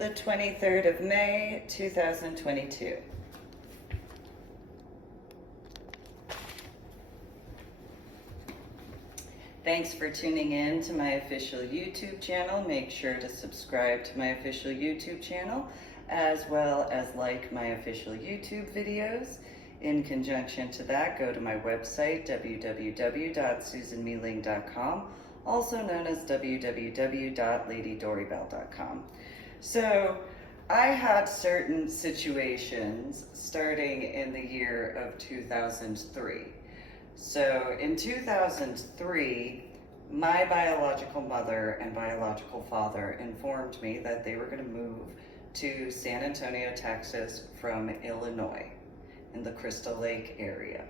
the 23rd of May, 2022. Thanks for tuning in to my official YouTube channel. Make sure to subscribe to my official YouTube channel, as well as like my official YouTube videos. In conjunction to that, go to my website, www.susanmealing.com, also known as www.ladydoribelle.com. So I had certain situations starting in the year of 2003. So in 2003, my biological mother and biological father informed me that they were going to move to San Antonio, Texas from Illinois in the Crystal Lake area.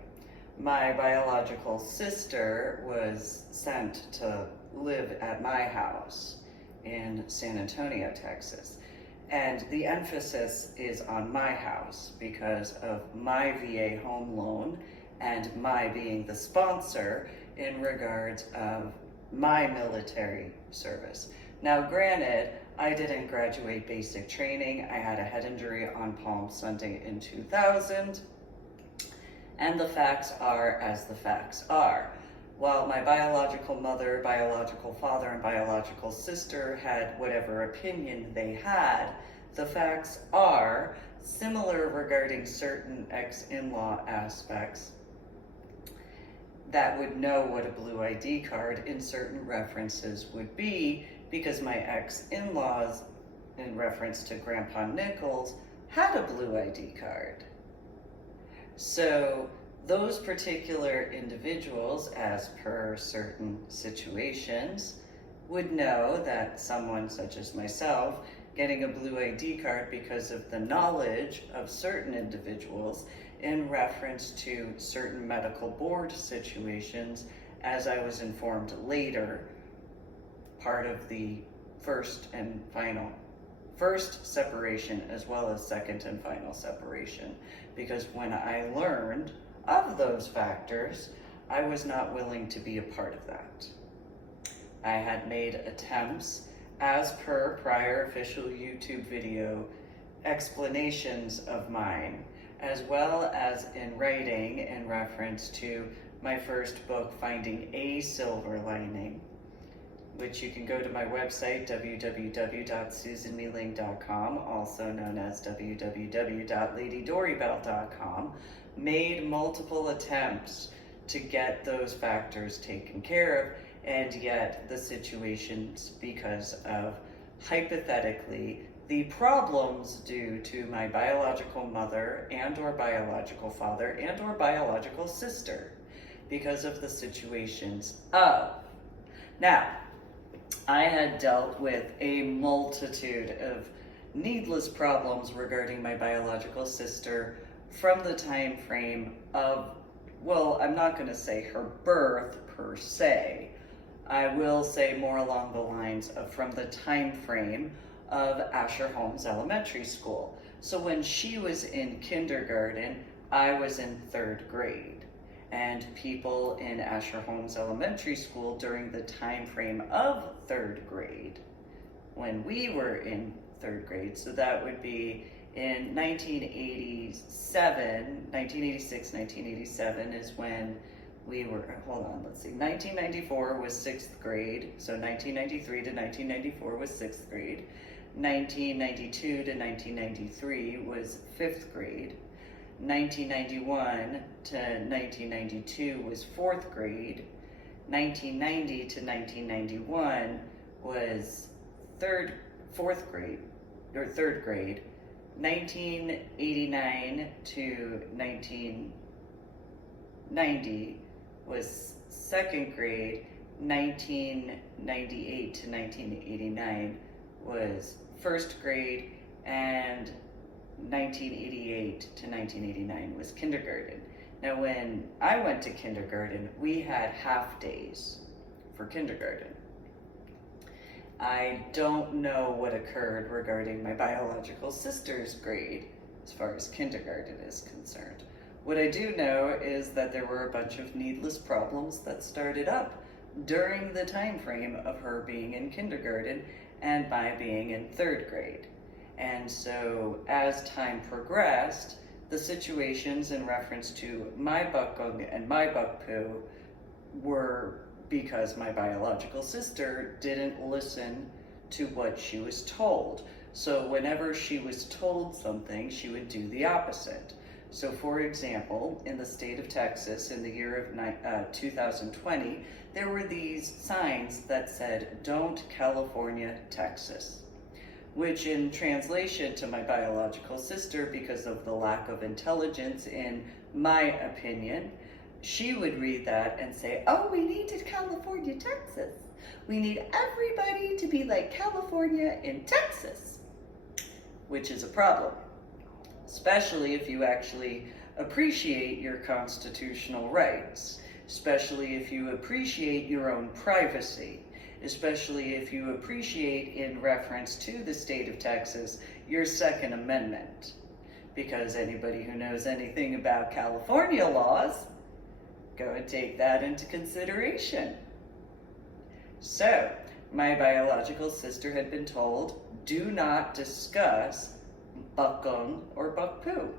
My biological sister was sent to live at my house in San Antonio, Texas. And the emphasis is on my house because of my VA home loan and my being the sponsor in regards of my military service. Now, granted, I didn't graduate basic training. I had a head injury on Palm Sunday in 2000. And the facts are as the facts are. While my biological mother, biological father, and biological sister had whatever opinion they had, the facts are similar regarding certain ex-in-law aspects that would know what a blue ID card in certain references would be, because my ex-in-laws, in reference to Grandpa Nichols, had a blue ID card. So those particular individuals, as per certain situations, would know that someone such as myself getting a blue ID card because of the knowledge of certain individuals in reference to certain medical board situations, as I was informed later, part of the first separation as well as second and final separation. Because when I learned of those factors, I was not willing to be a part of that. I had made attempts, as per prior official YouTube video explanations of mine, as well as in writing in reference to my first book, Finding a Silver Lining, which you can go to my website, www.susanmealing.com, also known as www.ladydoribelle.com, made multiple attempts to get those factors taken care of, and yet the situations, because of, hypothetically, the problems due to my biological mother and or biological father and or biological sister, because of the situations of. Now, I had dealt with a multitude of needless problems regarding my biological sister from the time frame of, well, I'm not going to say her birth per se. I will say more along the lines of from the time frame of Asher Holmes Elementary School. So when she was in kindergarten, I was in 3rd grade. And people in Asher Holmes Elementary School during the time frame of 3rd grade, when we were in 3rd grade, so that would be in 1986, 1987 is when we were, 1994 was 6th grade, so 1993 to 1994 was 6th grade. 1992 to 1993 was 5th grade. 1991 to 1992 was 4th grade. 1990 to 1991 was 4th grade, or 3rd grade. 1989 to 1990 was 2nd grade. 1998 to 1989 was 1st grade, and 1988 to 1989 was kindergarten. Now, when I went to kindergarten, we had half days for kindergarten. I don't know what occurred regarding my biological sister's grade as far as kindergarten is concerned. What I do know is that there were a bunch of needless problems that started up during the time frame of her being in kindergarten and my being in 3rd grade. And so as time progressed, the situations in reference to my bakgung and my bakpu were because my biological sister didn't listen to what she was told. So whenever she was told something, she would do the opposite. So for example, in the state of Texas in the year of 2020, there were these signs that said, "Don't California, Texas," which in translation to my biological sister, because of the lack of intelligence in my opinion, she would read that and say, "Oh, we need to California, Texas. We need everybody to be like California in Texas," which is a problem, especially if you actually appreciate your constitutional rights, especially if you appreciate your own privacy, especially if you appreciate, in reference to the state of Texas, your Second Amendment. Because anybody who knows anything about California laws, go and take that into consideration. So, my biological sister had been told, do not discuss bakgung or bakpu.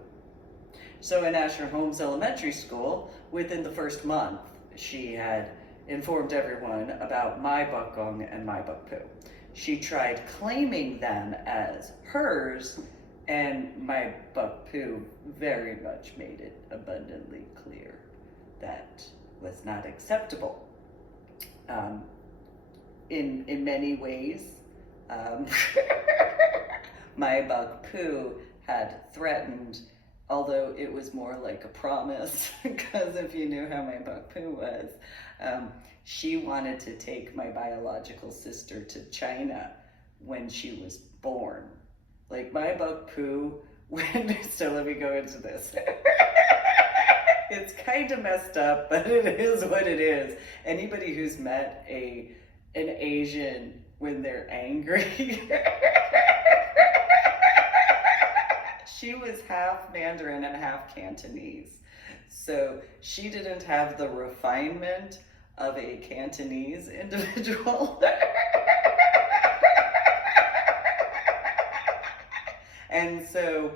So in Asher Holmes Elementary School, within the first month, she had informed everyone about my bakgung and my bakpu. She tried claiming them as hers, and my bakpu very much made it abundantly clear that was not acceptable. In many ways, my bakpu had threatened, although it was more like a promise, because if you knew how my bakpu was, she wanted to take my biological sister to China when she was born. Like my bakpu, so let me go into this. It's kind of messed up, but it is what it is. Anybody who's met an Asian when they're angry, she was half Mandarin and half Cantonese. So she didn't have the refinement of a Cantonese individual. And so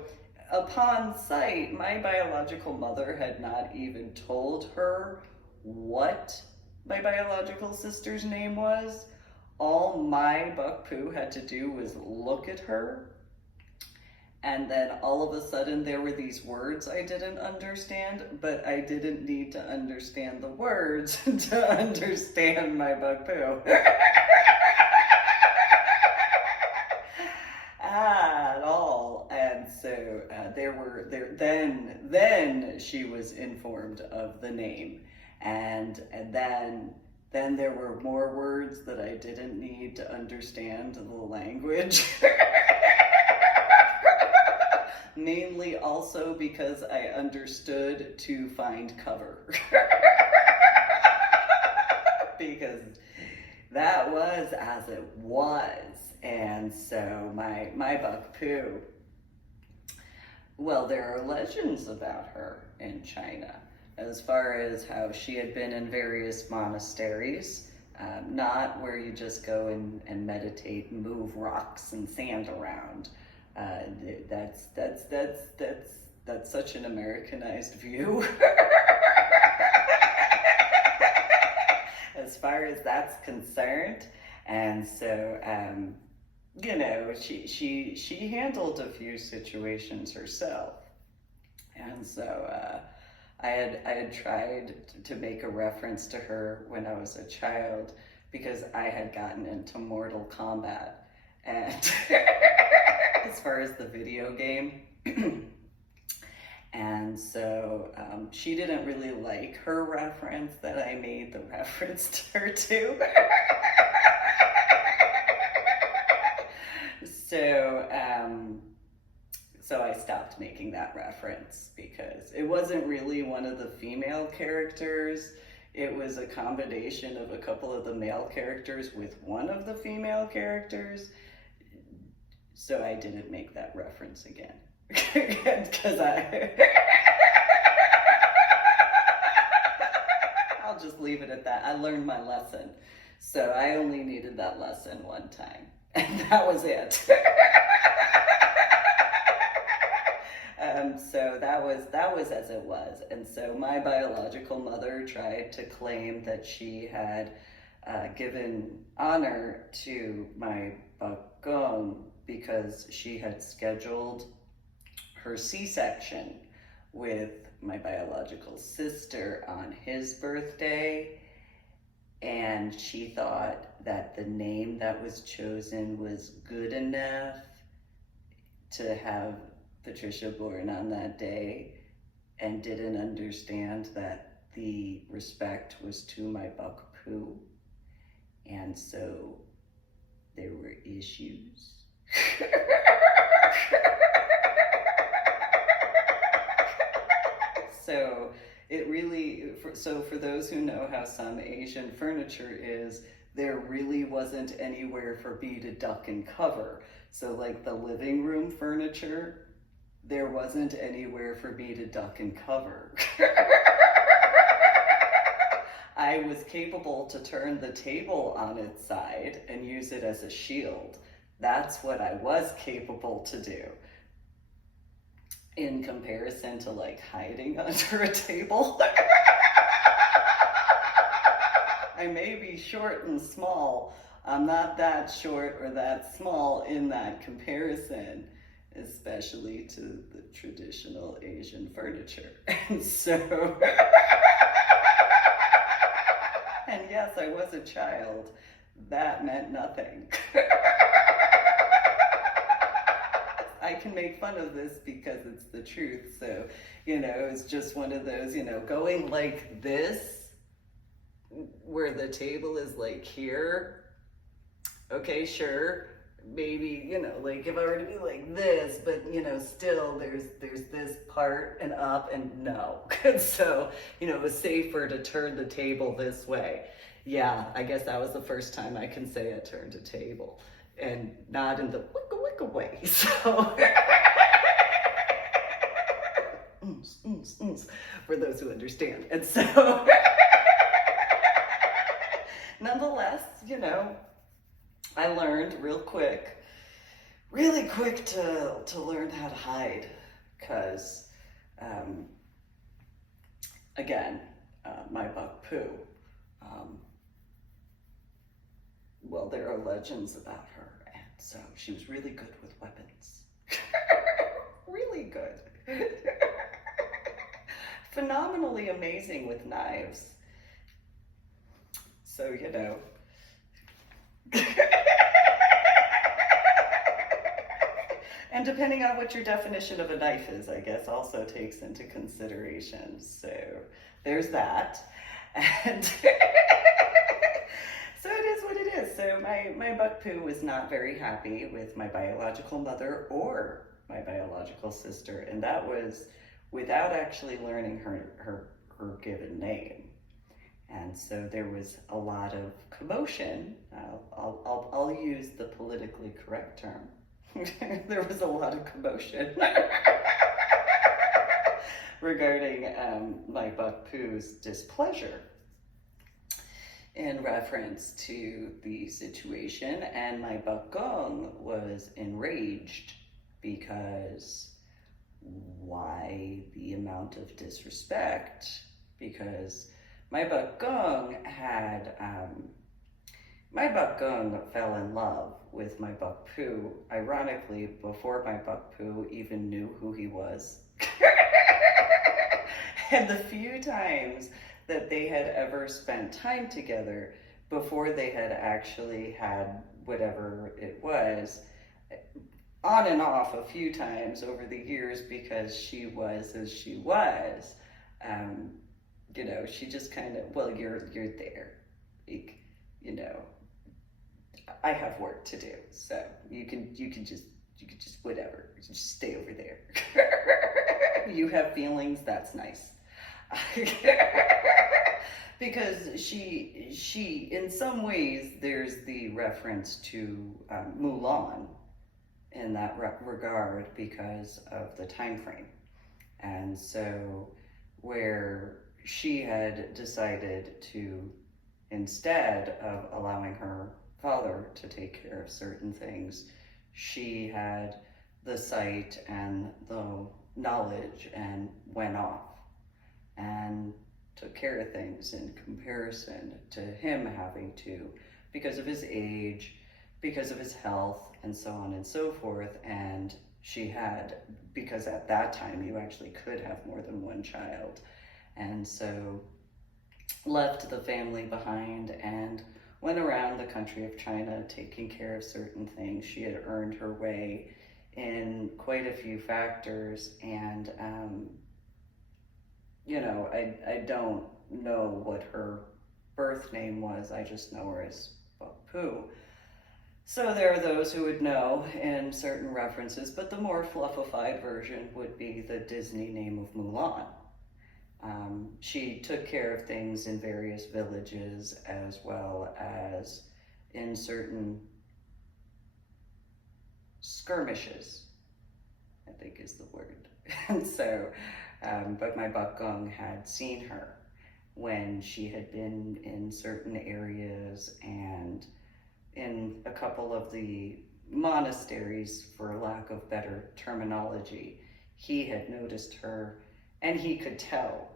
upon sight, my biological mother had not even told her what my biological sister's name was. All my bakpu had to do was look at her, and then all of a sudden there were these words I didn't understand, but I didn't need to understand the words to understand my bakpu. At all. And so then she was informed of the name, and then there were more words that I didn't need to understand the language. Mainly also because I understood to find cover. Because that was as it was. And so my bakpu, well, there are legends about her in China, as far as how she had been in various monasteries, not where you just go and meditate and move rocks and sand around. That's such an Americanized view. As far as that's concerned. And so, you know, she handled a few situations herself. And so, I had tried to make a reference to her when I was a child, because I had gotten into Mortal Kombat. And as far as the video game. And so she didn't really like her reference that I made the reference to her to. So I stopped making that reference, because it wasn't really one of the female characters. It was a combination of a couple of the male characters with one of the female characters. So I didn't make that reference again. Because I'll just leave it at that. I learned my lesson. So I only needed that lesson one time. And that was it. So that was as it was, and so my biological mother tried to claim that she had given honor to my bagong because she had scheduled her C-section with my biological sister on his birthday, and she thought that the name that was chosen was good enough to have Patricia born on that day, and didn't understand that the respect was to my buck poo, and so there were issues. So it really, so for those who know how some Asian furniture is, there really wasn't anywhere for me to duck and cover. So like the living room furniture, there wasn't anywhere for me to duck and cover. I was capable to turn the table on its side and use it as a shield. That's what I was capable to do. In comparison to like hiding under a table. I may be short and small. I'm not that short or that small in that comparison, especially to the traditional Asian furniture. And so, and yes, I was a child. That meant nothing. I can make fun of this because it's the truth. So, it's just one of those, going like this, where the table is like here. Okay, sure. Maybe, like if I were to do like this, but still there's this part and up and no. And so, it was safer to turn the table this way. Yeah, I guess that was the first time I can say I turned a table. And not in the wicka way. So, for those who understand. And so, nonetheless, I learned really quick to learn how to hide. Because, again, my buck poo, well, there are legends about her, and so she was really good with weapons. Really good. Phenomenally amazing with knives. So, and depending on what your definition of a knife is, I guess, also takes into consideration. So, there's that. And so it is what it is. So my buck poo was not very happy with my biological mother or my biological sister, and that was without actually learning her given name. And so there was a lot of commotion. I'll use the politically correct term. There was a lot of commotion regarding my buck poo's displeasure in reference to the situation, and my bagong was enraged because why the amount of disrespect? Because my bagong fell in love with my buck poo, ironically, before my buck poo even knew who he was. And the few times that they had ever spent time together before they had actually had whatever it was, on and off a few times over the years, because she was as she was, she just kind of, well, you're there, like, I have work to do, so you can just whatever, just stay over there. You have feelings, that's nice. Because she in some ways, there's the reference to Mulan in that regard because of the time frame. And so where she had decided to, instead of allowing her father to take care of certain things, she had the sight and the knowledge and went off and took care of things in comparison to him having to, because of his age, because of his health, and so on and so forth. And she had, because at that time you actually could have more than one child, and so left the family behind and went around the country of China taking care of certain things. She had earned her way in quite a few factors, and I don't know what her birth name was. I just know her as Pu. So there are those who would know in certain references, but the more fluffified version would be the Disney name of Mulan. She took care of things in various villages as well as in certain skirmishes, I think is the word. And so, but my bakgong had seen her when she had been in certain areas and in a couple of the monasteries, for lack of better terminology. He had noticed her, and he could tell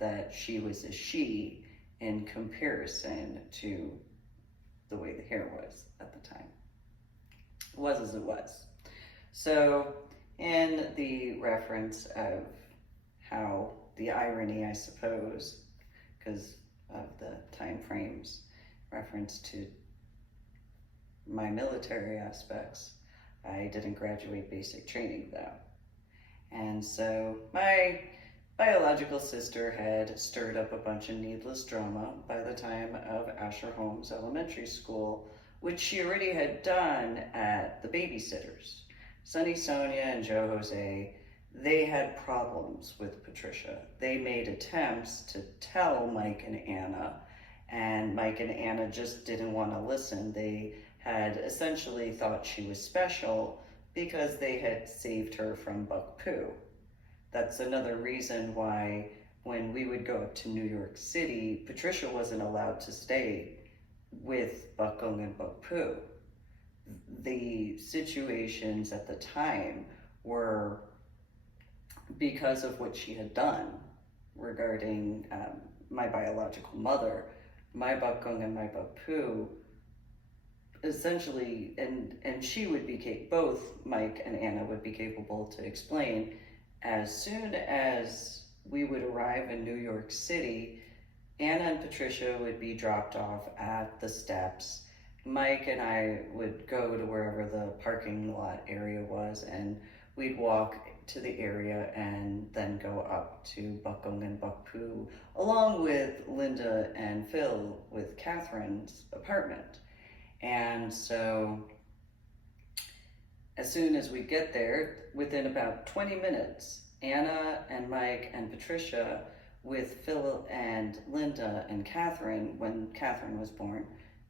that she was a she in comparison to the way the hair was at the time. It was as it was. So in the reference of how the irony, I suppose, because of the time frames, reference to my military aspects, I didn't graduate basic training though. And so my biological sister had stirred up a bunch of needless drama by the time of Asher Holmes Elementary School, which she already had done at the babysitters. Sunny Sonia and Joe Jose, they had problems with Patricia. They made attempts to tell Mike and Anna, and Mike and Anna just didn't want to listen. They had essentially thought she was special because they had saved her from Buck Pooh. That's another reason why when we would go up to New York City, Patricia wasn't allowed to stay with Bakgong and Buck Pooh. The situations at the time were because of what she had done regarding my biological mother. My Bakgong and my Buck Pooh essentially, and she would be, both Mike and Anna would be capable to explain, as soon as we would arrive in New York City, Anna and Patricia would be dropped off at the steps. Mike and I would go to wherever the parking lot area was, and we'd walk to the area and then go up to Bakgong and Buck Pooh, along with Linda and Phil with Catherine's apartment. And so as soon as we get there, within about 20 minutes, Anna and Mike and Patricia with Phil and Linda and Catherine, when Catherine was born,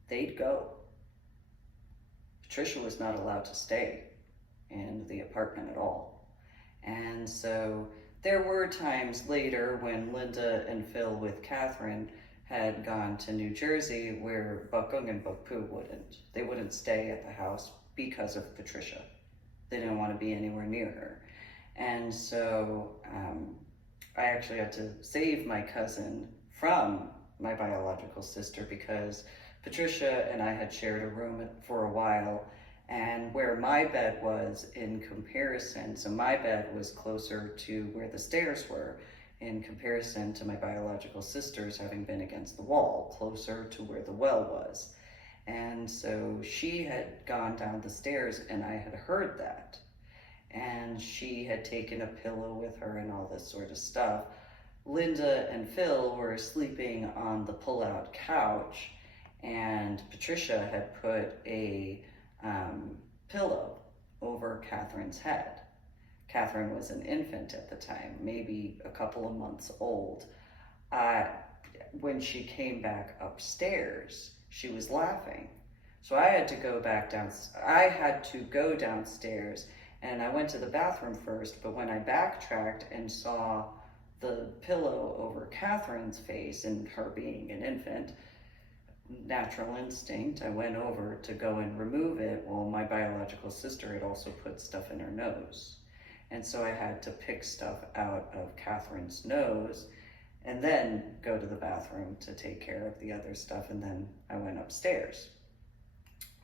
they'd go. Patricia was not allowed to stay in the apartment at all. And so there were times later when Linda and Phil with Catherine had gone to New Jersey where Bakgong and Buck Pooh wouldn't. They wouldn't stay at the house because of Patricia. They didn't want to be anywhere near her. And so I actually had to save my cousin from my biological sister because Patricia and I had shared a room for a while, and where my bed was in comparison, so my bed was closer to where the stairs were in comparison to my biological sister's having been against the wall, closer to where the well was. And so she had gone down the stairs and I had heard that. And she had taken a pillow with her and all this sort of stuff. Linda and Phil were sleeping on the pull-out couch, and Patricia had put a pillow over Catherine's head. Catherine was an infant at the time, maybe a couple of months old. When she came back upstairs, she was laughing. So I had to go downstairs, and I went to the bathroom first, but when I backtracked and saw the pillow over Catherine's face and her being an infant, natural instinct, I went over to go and remove it. Well, my biological sister had also put stuff in her nose. And so I had to pick stuff out of Catherine's nose and then go to the bathroom to take care of the other stuff. And then I went upstairs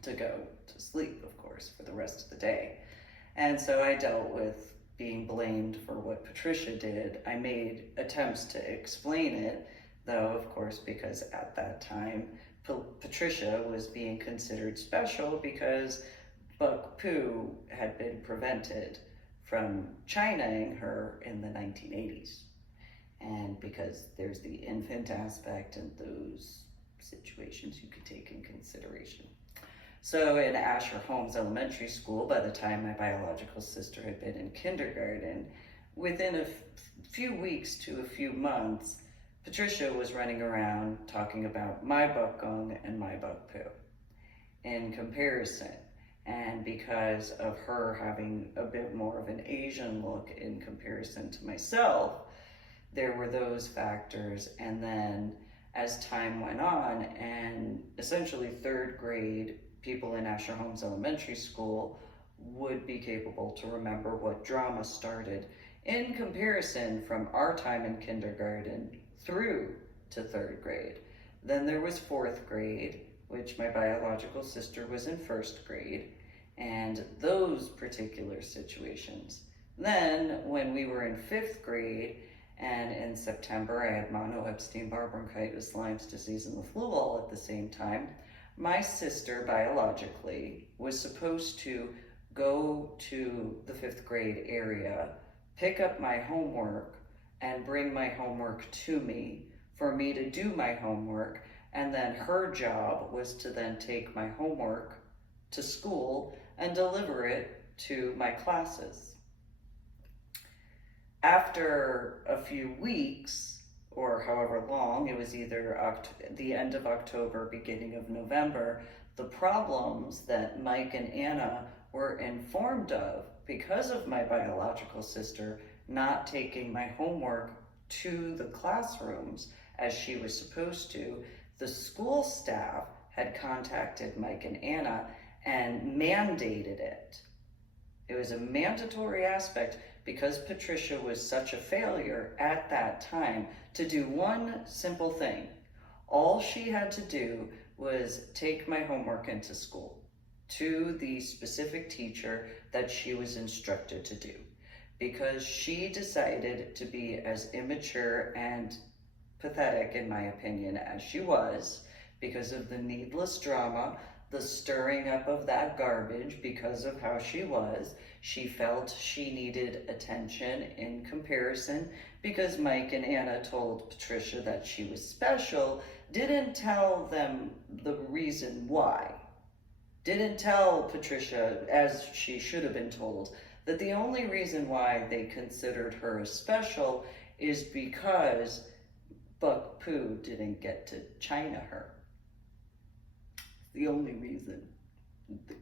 to go to sleep, of course, for the rest of the day. And so I dealt with being blamed for what Patricia did. I made attempts to explain it, though, of course, because at that time, Patricia was being considered special because Buck Poo had been prevented from Chinaing her in the 1980s. And because there's the infant aspect and those situations you could take in consideration. So in Asher Holmes Elementary School, by the time my biological sister had been in kindergarten, within a few weeks to a few months, Patricia was running around talking about my buck gong and my buck poo in comparison. And because of her having a bit more of an Asian look in comparison to myself, there were those factors. And then as time went on, and essentially third grade, people in Asher Holmes Elementary School would be capable to remember what drama started in comparison from our time in kindergarten through to third grade. Then there was fourth grade, which my biological sister was in first grade, and those particular situations. Then when we were in fifth grade, and in September I had mono Epstein-Barr bronchitis, Lyme's disease, and the flu all at the same time, my sister biologically was supposed to go to the fifth grade area, pick up my homework, and bring my homework to me for me to do my homework. And then her job was to then take my homework to school and deliver it to my classes. After a few weeks, or however long, it was either the end of October, beginning of November, the problems that Mike and Anna were informed of because of my biological sister not taking my homework to the classrooms as she was supposed to, the school staff had contacted Mike and Anna and mandated it. It was a mandatory aspect because Patricia was such a failure at that time to do one simple thing. All she had to do was take my homework into school to the specific teacher that she was instructed to do, because she decided to be as immature and pathetic, in my opinion, as she was, because of the needless drama, the stirring up of that garbage because of how she was. She felt she needed attention in comparison because Mike and Anna told Patricia that she was special, didn't tell them the reason why. Didn't tell Patricia, as she should have been told, that the only reason why they considered her as special is because Buck Poo didn't get to China her. The only reason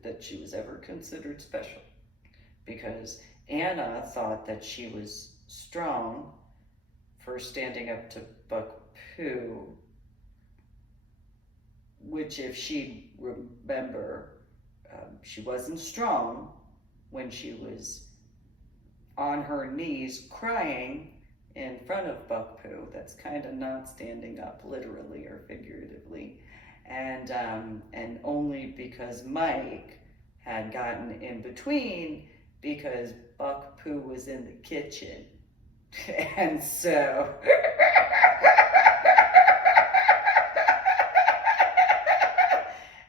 that she was ever considered special. Because Anna thought that she was strong for standing up to Buck Poo, which, if she'd remember, she wasn't strong when she was on her knees crying in front of Buck Poo. That's kind of not standing up, literally or figuratively. And only because Mike had gotten in between, because Buck Poo was in the kitchen. And so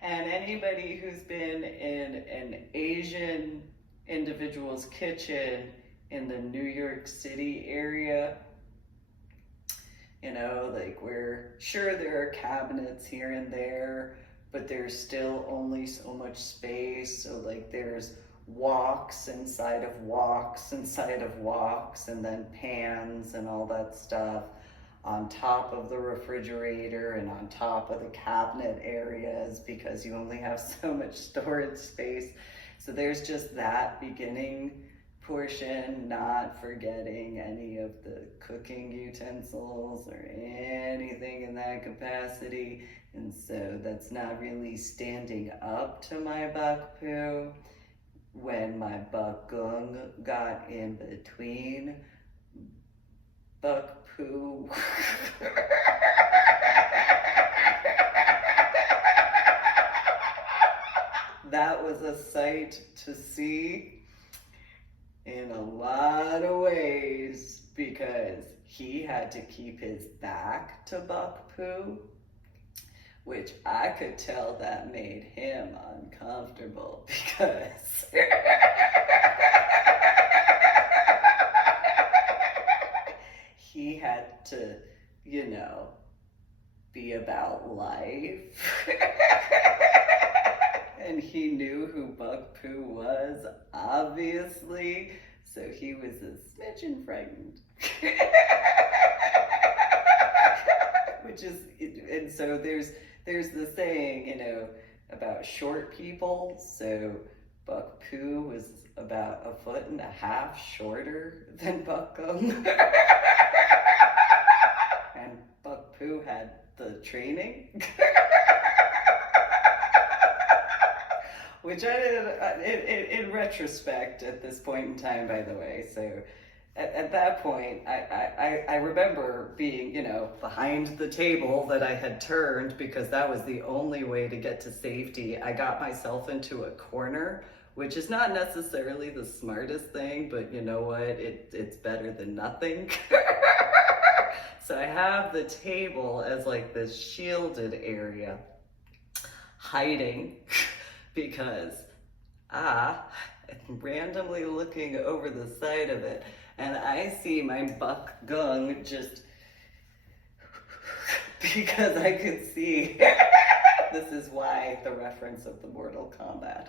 and anybody who's been in an Asian individual's kitchen in the New York City area, you know, like, we're sure there are cabinets here and there, but there's still only so much space. So like there's woks inside of woks inside of woks, and then pans and all that stuff on top of the refrigerator and on top of the cabinet areas, because you only have so much storage space. So there's just that beginning portion, not forgetting any of the cooking utensils or anything in that capacity. And so that's not really standing up to my buck poo. When my buck gung got in between buck poo. That was a sight to see in a lot of ways, because he had to keep his back to buck poo, which I could tell that made him uncomfortable, because he had to, be about life. And he knew who Buck Pooh was, obviously, so he was a smidgen frightened. Which is, and so there's the saying, about short people. So Buck Pooh was about 1.5 feet shorter than Buck Gung. And Buck Pooh had the training. Which I did in retrospect at this point in time, by the way. So at that point, I remember being, behind the table that I had turned, because that was the only way to get to safety. I got myself into a corner, which is not necessarily the smartest thing, but you know what? It's better than nothing. So I have the table as like this shielded area, hiding. Because I'm randomly looking over the side of it, and I see my buck gung just, because I could see, this is why the reference of the Mortal Kombat.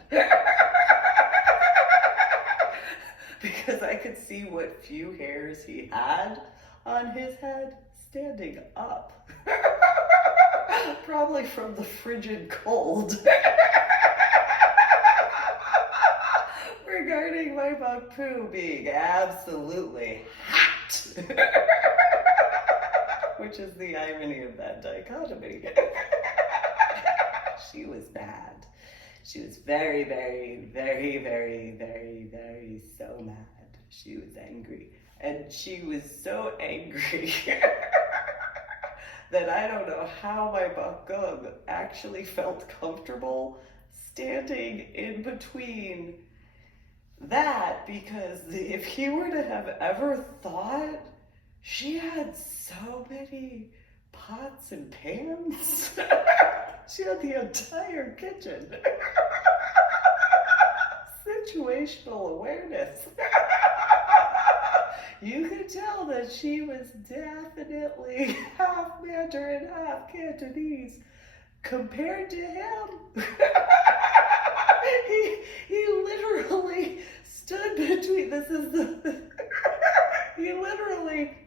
Because I could see what few hairs he had on his head standing up. Probably from the frigid cold. Regarding my buck poo being absolutely hot. Which is the irony of that dichotomy. She was bad. She was very, very, very, very, very, very so mad. She was angry. And she was so angry that I don't know how my buck gung actually felt comfortable standing in between that, because if he were to have ever thought she had so many pots and pans, she had the entire kitchen. Situational awareness. You could tell that she was definitely half Mandarin, half Cantonese compared to him. He literally stood between, he literally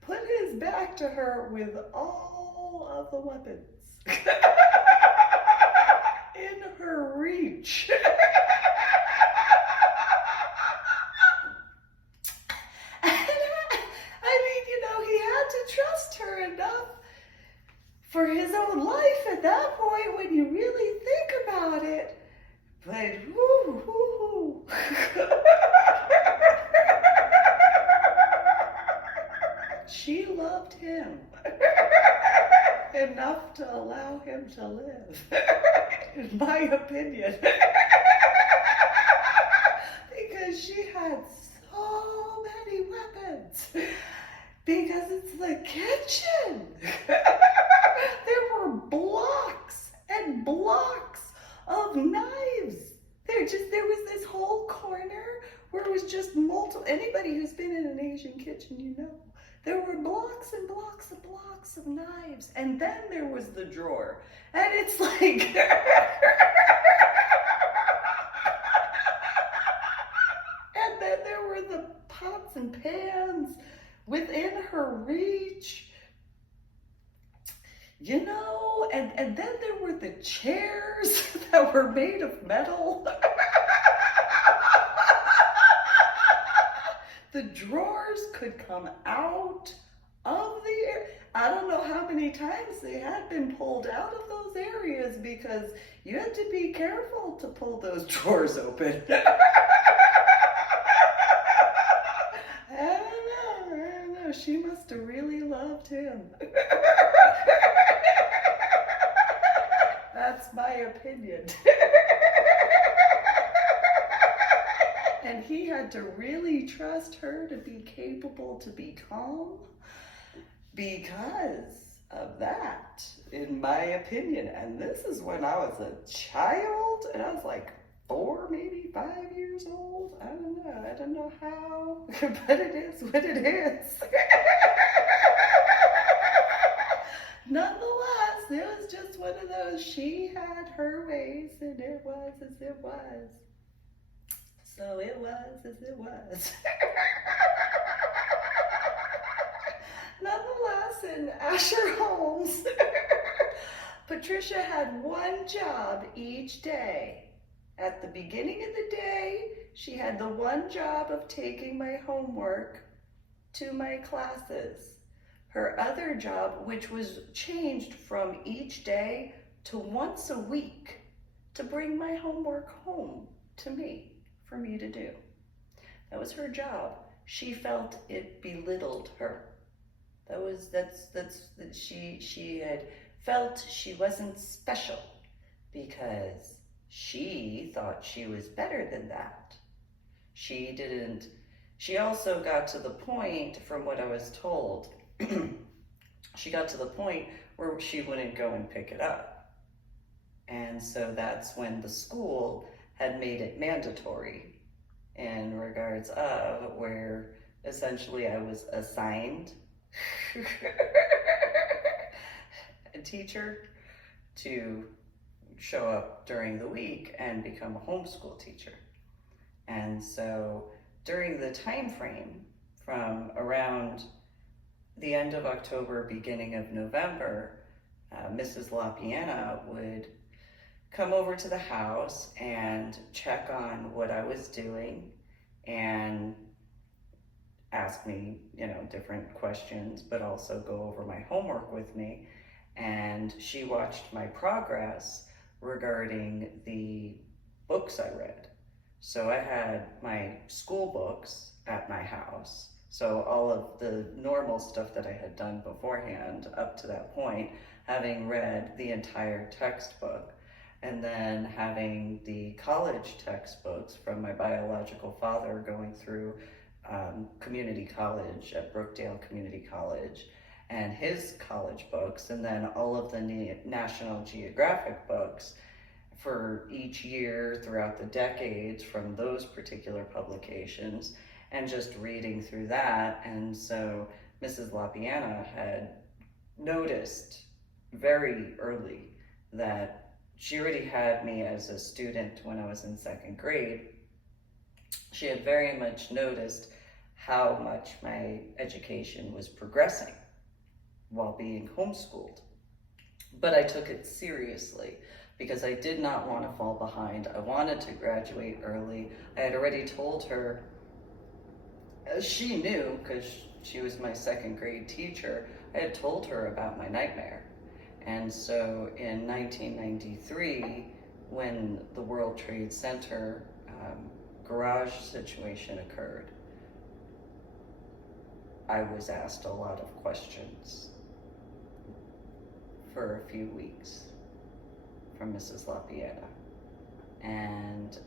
put his back to her with all of the weapons in her reach. He had to trust her enough for his own life at that point, when you really think about it. But whoo. She loved him enough to allow him to live, in my opinion. Because she had so many weapons. Because it's the kitchen. There were blocks and blocks of knives. There was this whole corner where it was just multiple. Anybody who's been in an Asian kitchen, there were blocks and blocks and blocks of knives. And then there was the drawer. And it's like, and then there were the pots and pans within her reach, and then there were the chairs that were made of metal. The drawers could come out of the air. I don't know how many times they had been pulled out of those areas because you had to be careful to pull those drawers open. I don't know. She must have really loved him. That's my opinion. And he had to really trust her to be capable to be calm because of that, in my opinion. And this is when I was a child, and I was like 4, maybe 5 years old. I don't know how, but it is what it is. Nonetheless, it was just one of those, she had her ways, and it was as it was. So it was as it was. Nonetheless, in Asher Holmes, Patricia had one job each day. At the beginning of the day, she had the one job of taking my homework to my classes. Her other job, which was changed from each day to once a week, to bring my homework home to me for me to do. That was her job. She felt it belittled her. She had felt she wasn't special because she thought she was better than that. She also got to the point, from what I was told, she got to the point where she wouldn't go and pick it up. And so that's when the school had made it mandatory in regards of where essentially I was assigned a teacher to show up during the week and become a homeschool teacher. And so during the time frame from around the end of October, beginning of November, Mrs. LaPiana would come over to the house and check on what I was doing and ask me, different questions, but also go over my homework with me. And she watched my progress regarding the books I read. So I had my school books at my house. So all of the normal stuff that I had done beforehand up to that point, having read the entire textbook, and then having the college textbooks from my biological father going through community college at Brookdale Community College, and his college books, and then all of the National Geographic books for each year throughout the decades from those particular publications, and just reading through that. And so Mrs. LaPiana had noticed very early that she already had me as a student when I was in 2nd grade. She had very much noticed how much my education was progressing while being homeschooled. But I took it seriously because I did not want to fall behind. I wanted to graduate early. I had already told her, she knew because she was my 2nd grade teacher, I had told her about my nightmare. And so in 1993, when the World Trade Center garage situation occurred, I was asked a lot of questions for a few weeks from Mrs. LaPiana, and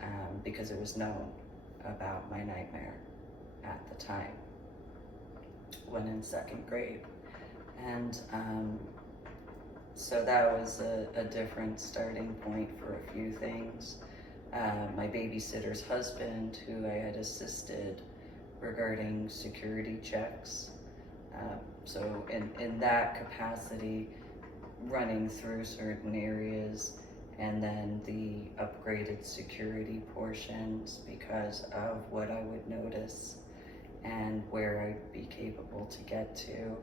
because it was known about my nightmare at the time when in 2nd grade. And so that was a different starting point for a few things. My babysitter's husband, who I had assisted regarding security checks. So in that capacity, running through certain areas, and then the upgraded security portions because of what I would notice and where I'd be capable to get to.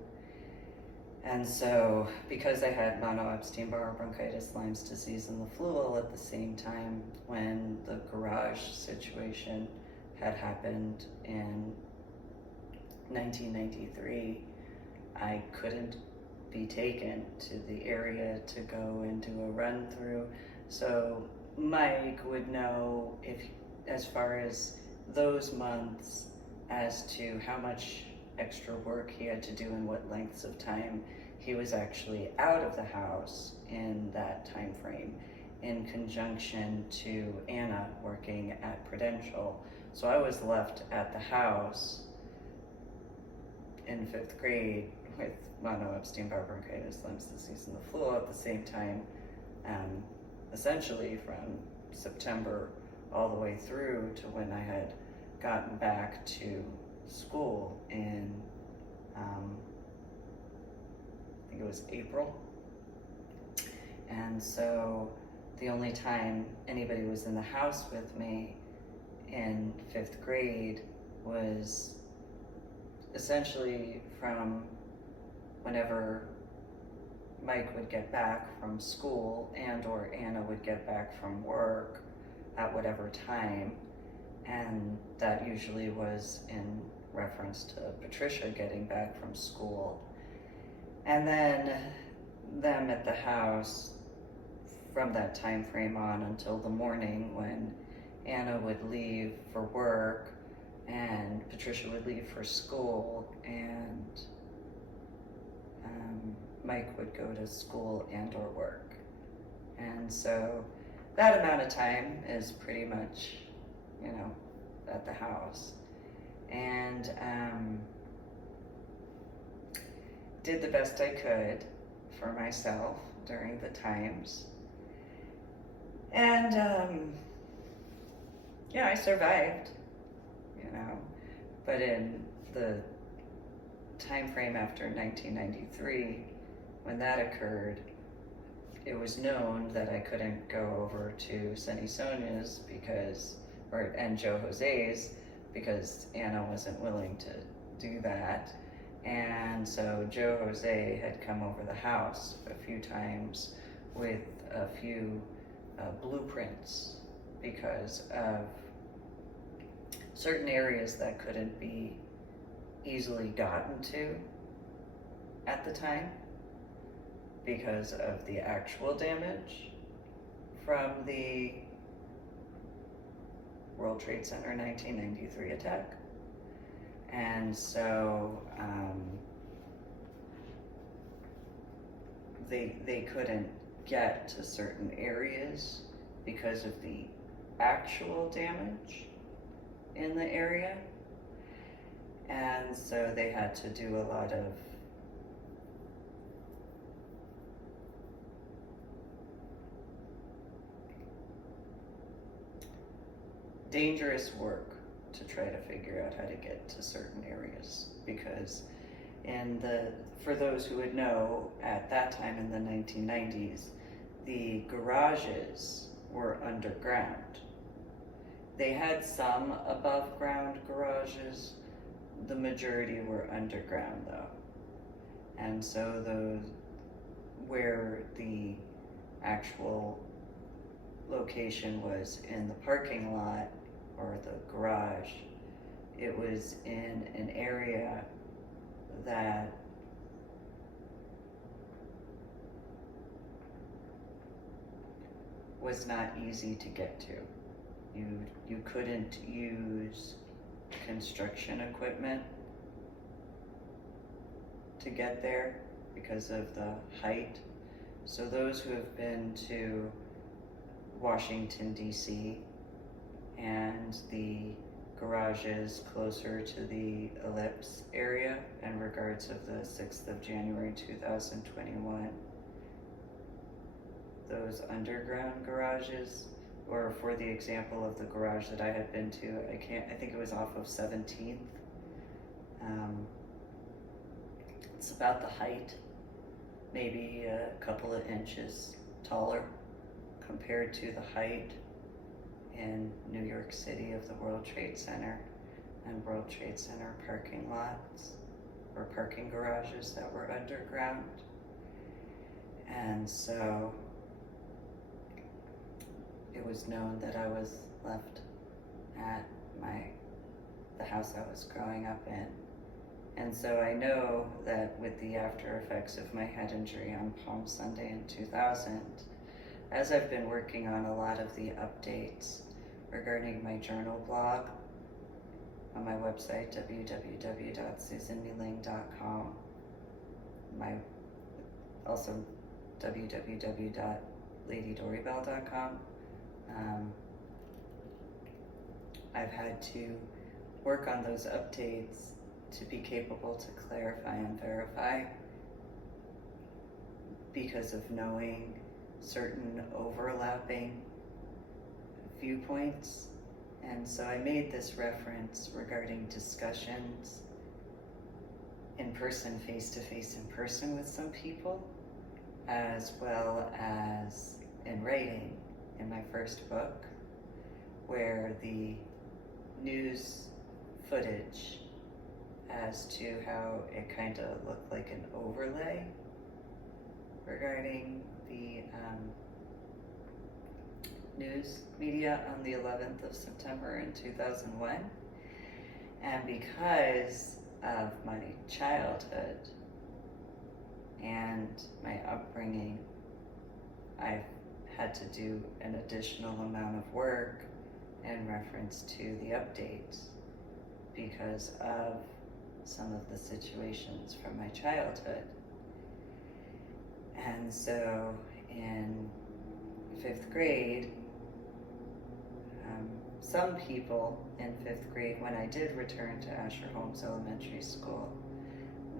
And so, because I had mono Epstein-Barr bronchitis, Lyme's disease, and the flu all at the same time, when the garage situation had happened in 1993, I couldn't be taken to the area to go and do a run through. So Mike would know, if as far as those months, as to how much extra work he had to do and what lengths of time he was actually out of the house in that time frame, in conjunction to Anna working at Prudential. So I was left at the house in 5th grade with mono Epstein-Barr bronchitis, Lyme's disease, and the flu at the same time, essentially from September all the way through to when I had gotten back to school in, I think it was April. And so the only time anybody was in the house with me in 5th grade was essentially from whenever Mike would get back from school and or Anna would get back from work at whatever time, and that usually was in reference to Patricia getting back from school. And then them at the house from that time frame on until the morning when Anna would leave for work and Patricia would leave for school, and Mike would go to school and or work. And so that amount of time is pretty much, at the house. And did the best I could for myself during the times. And I survived, but in the time frame after 1993, when that occurred, it was known that I couldn't go over to Sunny Sonia's and Joe Jose's because Anna wasn't willing to do that. And so Joe Jose had come over the house a few times with a few blueprints because of certain areas that couldn't be easily gotten to at the time because of the actual damage from the World Trade Center 1993 attack. And so they couldn't get to certain areas because of the actual damage in the area. And so they had to do a lot of dangerous work to try to figure out how to get to certain areas, because for those who would know, at that time in the 1990s, the garages were underground. They had some above ground garages, the majority were underground though. And so where the actual location was in the parking lot or the garage, it was in an area that was not easy to get to. You couldn't use construction equipment to get there because of the height. So those who have been to Washington, D.C. and the garages closer to the ellipse area in regards of the 6th of January 2021, those underground garages, or for the example of the garage that I had been to, I think it was off of 17th. It's about the height, maybe a couple of inches taller compared to the height in New York City of the World Trade Center and World Trade Center parking lots or parking garages that were underground. And so it was known that I was left at the house I was growing up in And so I know that with the after effects of my head injury on Palm Sunday in 2000, as I've been working on a lot of the updates regarding my journal blog on my website, www.susanmuling.com, also www.ladydoribell.com, I've had to work on those updates to be capable to clarify and verify because of knowing certain overlapping viewpoints. And so I made this reference regarding discussions in person, face-to-face in person with some people, as well as in writing in my first book, where the news footage as to how it kind of looked like an overlay regarding the news media on the 11th of September in 2001. And because of my childhood and my upbringing, I've had to do an additional amount of work in reference to the updates because of some of the situations from my childhood. And so in 5th grade, some people in 5th grade, when I did return to Asher Holmes Elementary School,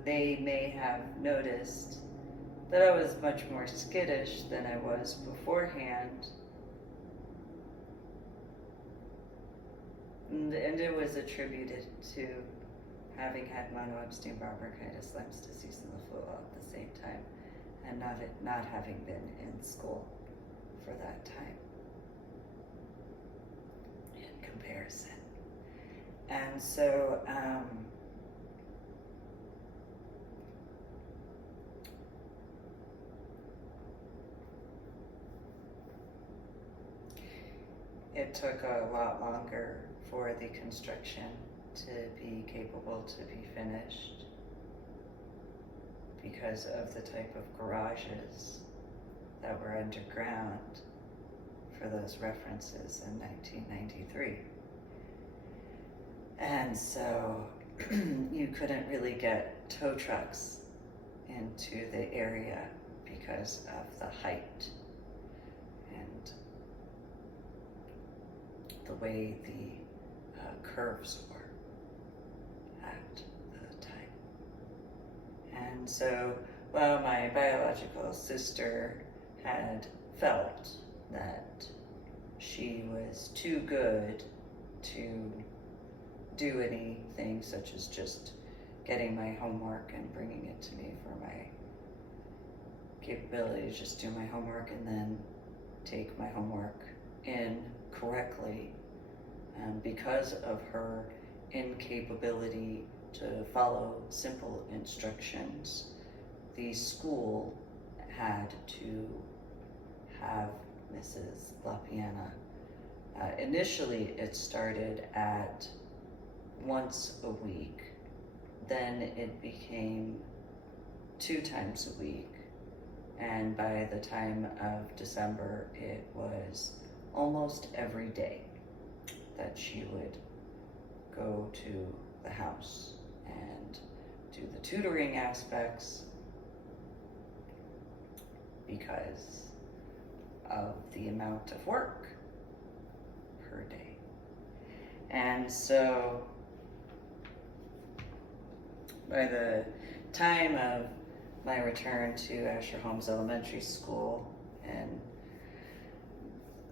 they may have noticed that I was much more skittish than I was beforehand. And it was attributed to having had mono-Epstein-Barr bronchitis, Lyme's disease, and the flu all at the same time, and not having been in school for that time in comparison. And so it took a lot longer for the construction to be capable to be finished because of the type of garages that were underground for those references in 1993. And so you couldn't really get tow trucks into the area because of the height and the way the curves were at the time. And so while my biological sister had felt that she was too good to do anything such as just getting my homework and bringing it to me for my capability to just do my homework and then take my homework in correctly, because of her incapability to follow simple instructions, the school had to have Mrs. LaPiana. Initially, it started at once a week, then it became 2 times a week, and by the time of December, it was almost every day that she would go to the house and do the tutoring aspects because of the amount of work per day. And so by the time of my return to Asher Holmes Elementary School, and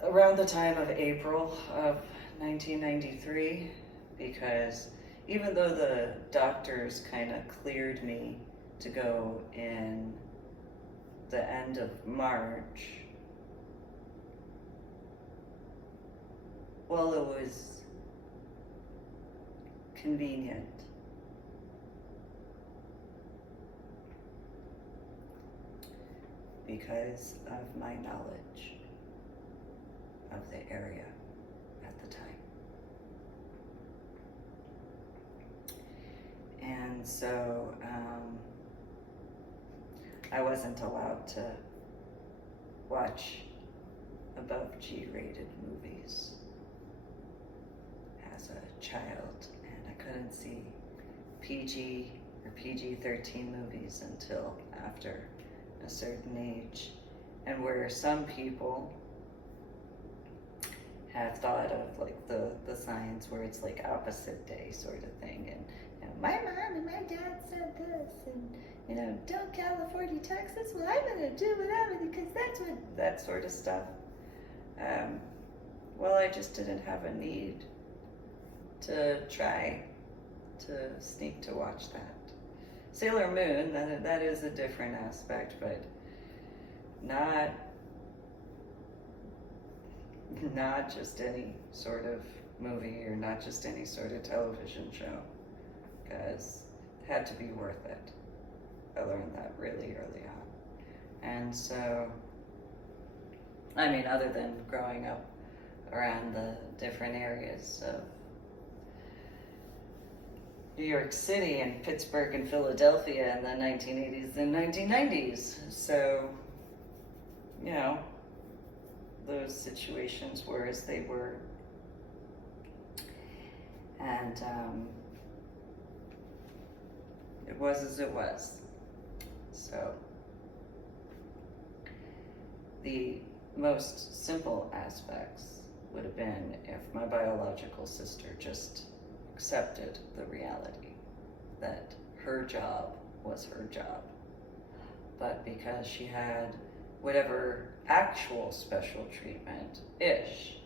around the time of April of 1993, because even though the doctors kind of cleared me to go in the end of March, well, it was convenient because of my knowledge of the area at the time. And And so I wasn't allowed to watch above G-rated movies as a child, and I couldn't see PG or PG-13 movies until after a certain age. And where some people have thought of like the science where it's like opposite day sort of thing, and you know, my mom and my dad said this, and you know, don't California Texas, well I'm gonna do whatever because that's what, that sort of stuff. Well, I just didn't have a need to try to sneak to watch that. Sailor Moon, that is a different aspect, but not just any sort of movie or not just any sort of television show, because it had to be worth it. I learned that really early on. And so, I mean, other than growing up around the different areas of New York City and Pittsburgh and Philadelphia in the 1980s and 1990s. So, you know, those situations were as they were. And it was as it was. So, the most simple aspects would have been if my biological sister just accepted the reality that her job was her job. But because she had whatever actual special treatment-ish,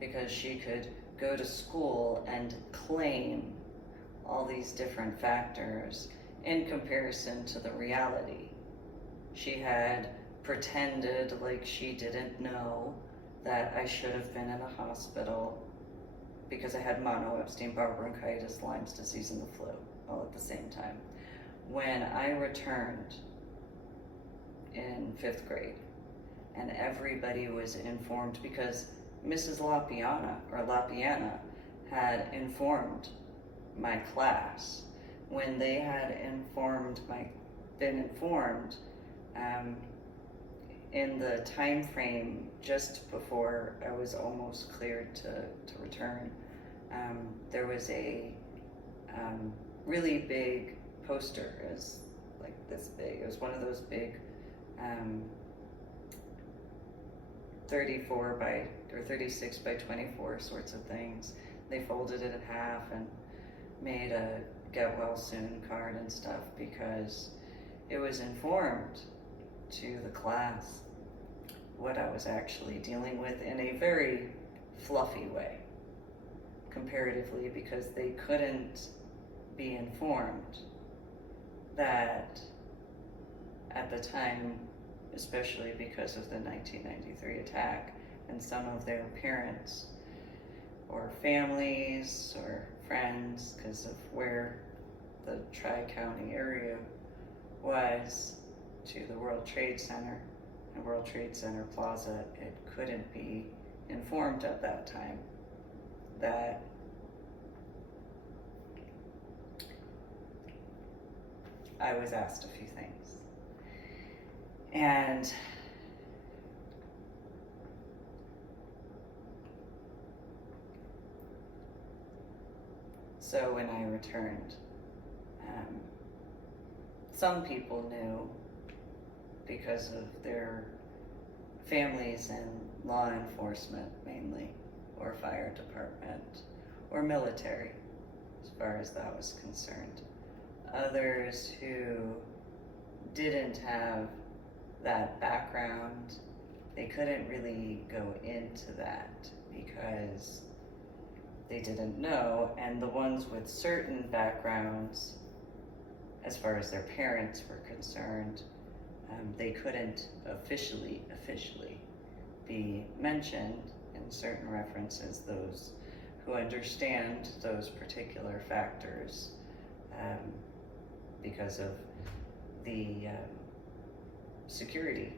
because she could go to school and claim all these different factors in comparison to the reality. She had pretended like she didn't know that I should have been in a hospital because I had mono, Epstein-Barr bronchitis, Lyme's disease, and the flu all at the same time. When I returned in 5th grade, and everybody was informed because Mrs. Lapiana had informed my class when they had been informed in the time frame just before I was almost cleared to return. There was a really big poster. It was like this big. It was one of those big 34 by or 36 by 24 sorts of things. They folded it in half and made a get well soon card and stuff because it was informed to the class what I was actually dealing with in a very fluffy way comparatively, because they couldn't be informed that at the time, especially because of the 1993 attack, and some of their parents or families or friends, because of where the Tri-County area was, to the World Trade Center and World Trade Center Plaza, it couldn't be informed at that time that I was asked a few things. And so when I returned, some people knew because of their families in law enforcement mainly, or fire department, or military, as far as that was concerned. Others who didn't have that background, they couldn't really go into that because they didn't know, and the ones with certain backgrounds, as far as their parents were concerned, they couldn't officially be mentioned in certain references, those who understand those particular factors because of the security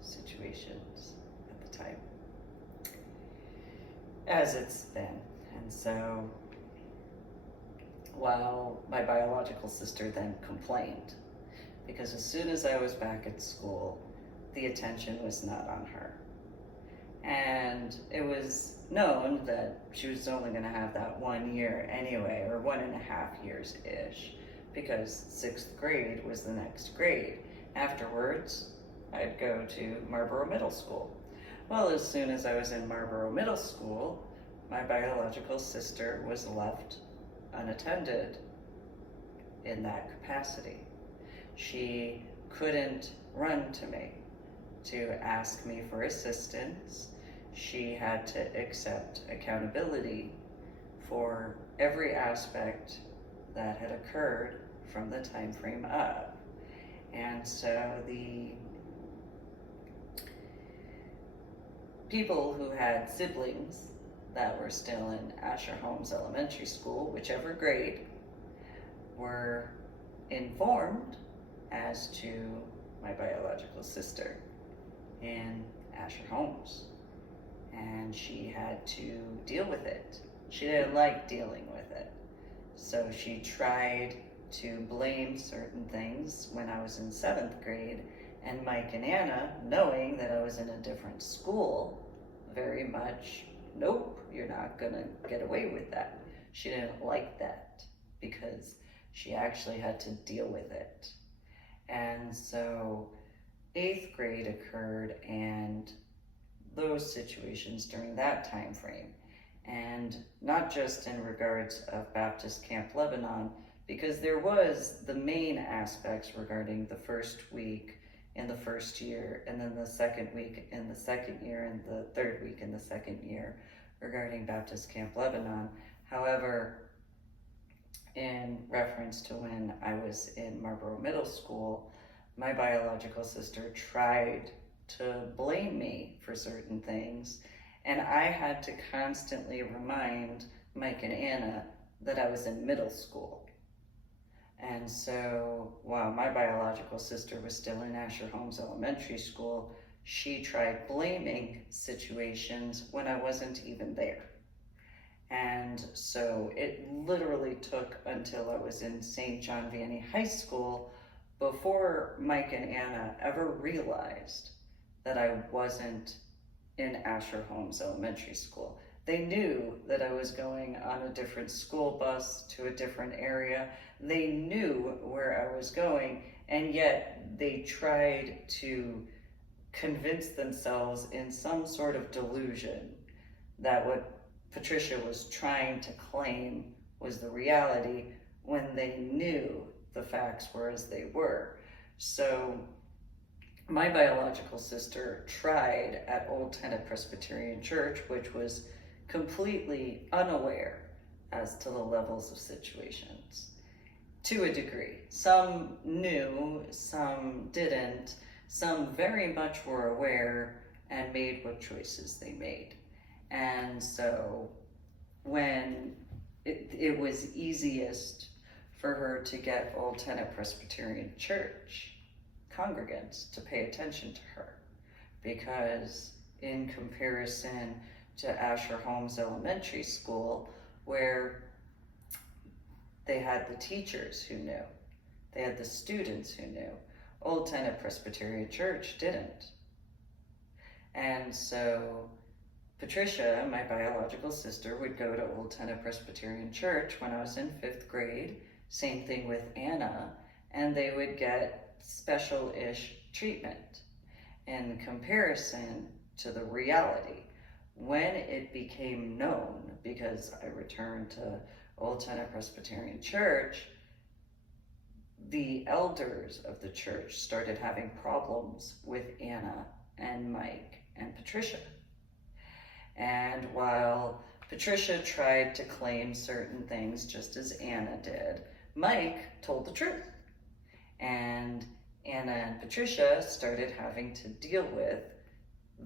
situations at the time, as it's been. And so While my biological sister then complained, because as soon as I was back at school, the attention was not on her. And it was known that she was only going to have that 1 year anyway, or 1.5 years-ish, because 6th grade was the next grade. Afterwards, I'd go to Marlboro Middle School. Well, as soon as I was in Marlboro Middle School, my biological sister was left unattended in that capacity. She couldn't run to me to ask me for assistance. She had to accept accountability for every aspect that had occurred from the time frame up. And so the people who had siblings that were still in Asher Holmes Elementary School, whichever grade, were informed as to my biological sister in Asher Holmes. And she had to deal with it. She didn't like dealing with it. So she tried to blame certain things when I was in 7th grade, and Mike and Anna, knowing that I was in a different school, very much, nope, you're not gonna get away with that. She didn't like that because she actually had to deal with it. And so 8th grade occurred, and those situations during that time frame, and not just in regards of Baptist Camp Lebanon, because there was the main aspects regarding the first week in the first year, and then the second week in the second year, and the third week in the second year regarding Baptist Camp Lebanon. However, in reference to when I was in Marlboro Middle School, my biological sister tried to blame me for certain things, and I had to constantly remind Mike and Anna that I was in middle school. And so while my biological sister was still in Asher Holmes Elementary School, she tried blaming situations when I wasn't even there. And so it literally took until I was in St. John Vianney High School before Mike and Anna ever realized that I wasn't in Asher Holmes Elementary School. They knew that I was going on a different school bus to a different area. They knew where I was going, and yet they tried to convince themselves in some sort of delusion that what Patricia was trying to claim was the reality, when they knew the facts were as they were. So my biological sister tried at Old Tenet Presbyterian Church, which was completely unaware as to the levels of situations, to a degree. Some knew, some didn't, some very much were aware and made what choices they made. And so when it was easiest for her to get Old Tenet Presbyterian Church congregants to pay attention to her, because in comparison to Asher Holmes Elementary School, where they had the teachers who knew, they had the students who knew, Old Tenet Presbyterian Church didn't. And so Patricia, my biological sister, would go to Old Tenet Presbyterian Church when I was in 5th grade. Same thing with Anna, and they would get special-ish treatment in comparison to the reality. When it became known, because I returned to Old Tenet Presbyterian Church, the elders of the church started having problems with Anna and Mike and Patricia. And while Patricia tried to claim certain things just as Anna did, Mike told the truth. And Anna and Patricia started having to deal with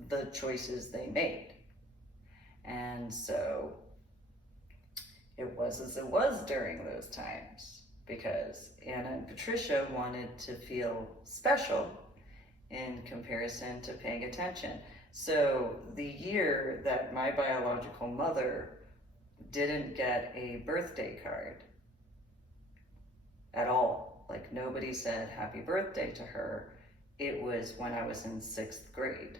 the choices they made. And so it was as it was during those times, because Anna and Patricia wanted to feel special in comparison to paying attention. So the year that my biological mother didn't get a birthday card at all. Like, nobody said happy birthday to her. It was when I was in 6th grade.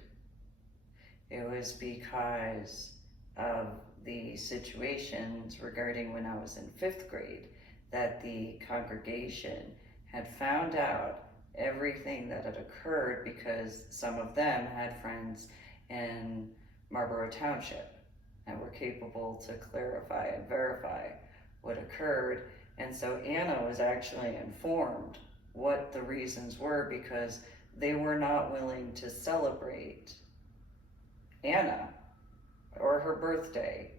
It was because of the situations regarding when I was in 5th grade that the congregation had found out everything that had occurred, because some of them had friends in Marlborough Township and were capable to clarify and verify what occurred. And so Anna was actually informed what the reasons were, because they were not willing to celebrate Anna or her birthday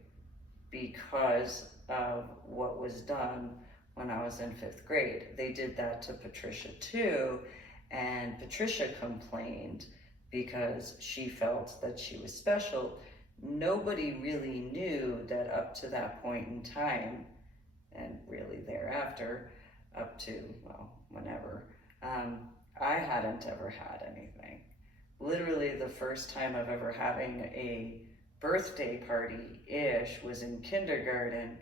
because of what was done when I was in 5th grade. They did that to Patricia too, and Patricia complained because she felt that she was special. Nobody really knew that up to that point in time, and really thereafter, up to, well, whenever, I hadn't ever had anything. Literally the first time of ever having a birthday party-ish was in kindergarten,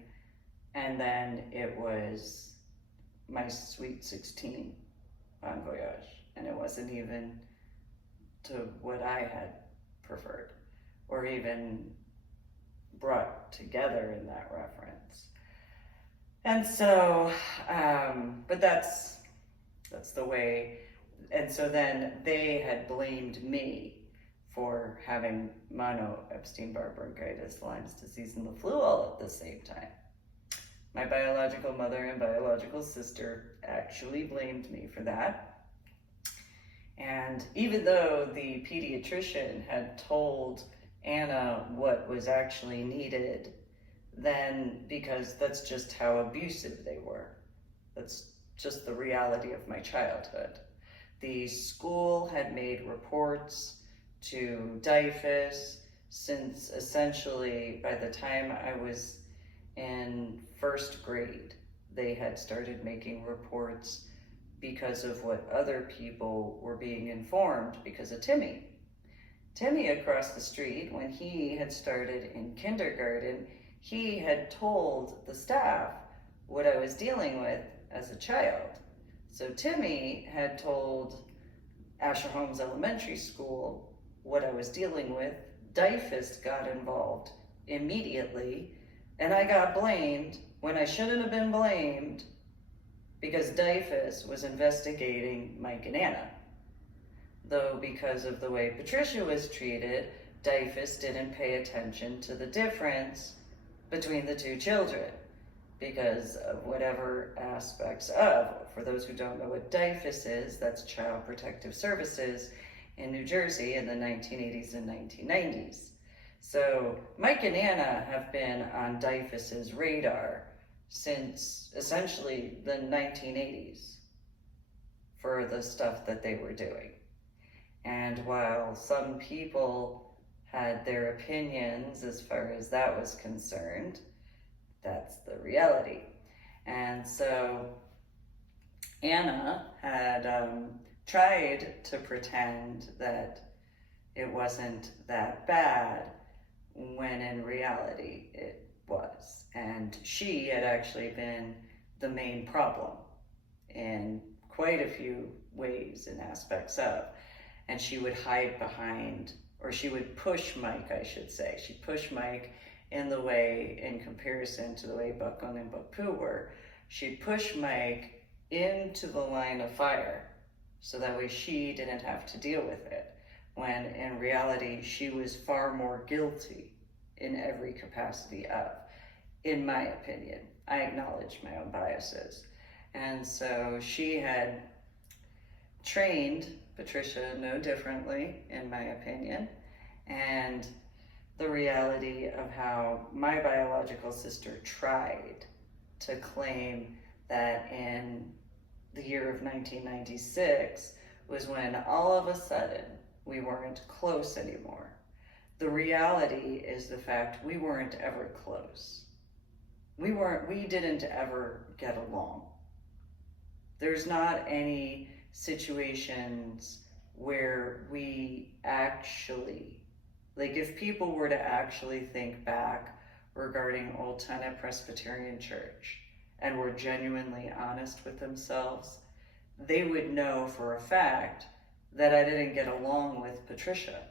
and then it was my sweet 16 bon voyage, and it wasn't even to what I had preferred or even brought together in that reference. And so, but that's the way. And so then they had blamed me for having mono Epstein-Barr bronchitis, Lyme's disease, and the flu all at the same time. My biological mother and biological sister actually blamed me for that. And even though the pediatrician had told Anna what was actually needed, then, because that's just how abusive they were. That's just the reality of my childhood. The school had made reports to DIFUS since essentially by the time I was in 1st grade. They had started making reports because of what other people were being informed because of Timmy. Timmy across the street, when he had started in kindergarten, he had told the staff what I was dealing with as a child. So Timmy had told Asher Holmes Elementary School what I was dealing with. DIFUS got involved immediately, and I got blamed when I shouldn't have been blamed, because DIFUS was investigating Mike and Anna. Though because of the way Patricia was treated, DIFUS didn't pay attention to the difference between the two children because of whatever aspects of. For those who don't know what DIFUS is, that's Child Protective Services in New Jersey in the 1980s and 1990s. So Mike and Anna have been on DIFUS's radar since essentially the 1980s for the stuff that they were doing. And while some people had their opinions as far as that was concerned, that's the reality. And so Anna had tried to pretend that it wasn't that bad, when in reality it was. And she had actually been the main problem in quite a few ways and aspects of. And she would hide behind, or she would push Mike, I should say. She'd push Mike in the way, in comparison to the way Buckle and Buck Pooh were. She'd push Mike into the line of fire, so that way she didn't have to deal with it, when in reality she was far more guilty in every capacity of, in my opinion. I acknowledge my own biases. And so she had trained Patricia no differently, in my opinion, and the reality of how my biological sister tried to claim that in the year of 1996 was when all of a sudden we weren't close anymore. The reality is the fact we weren't ever close. We didn't ever get along. There's not any situations where we actually, like, if people were to actually think back regarding Old Tenet Presbyterian Church and were genuinely honest with themselves, they would know for a fact that I didn't get along with Patricia.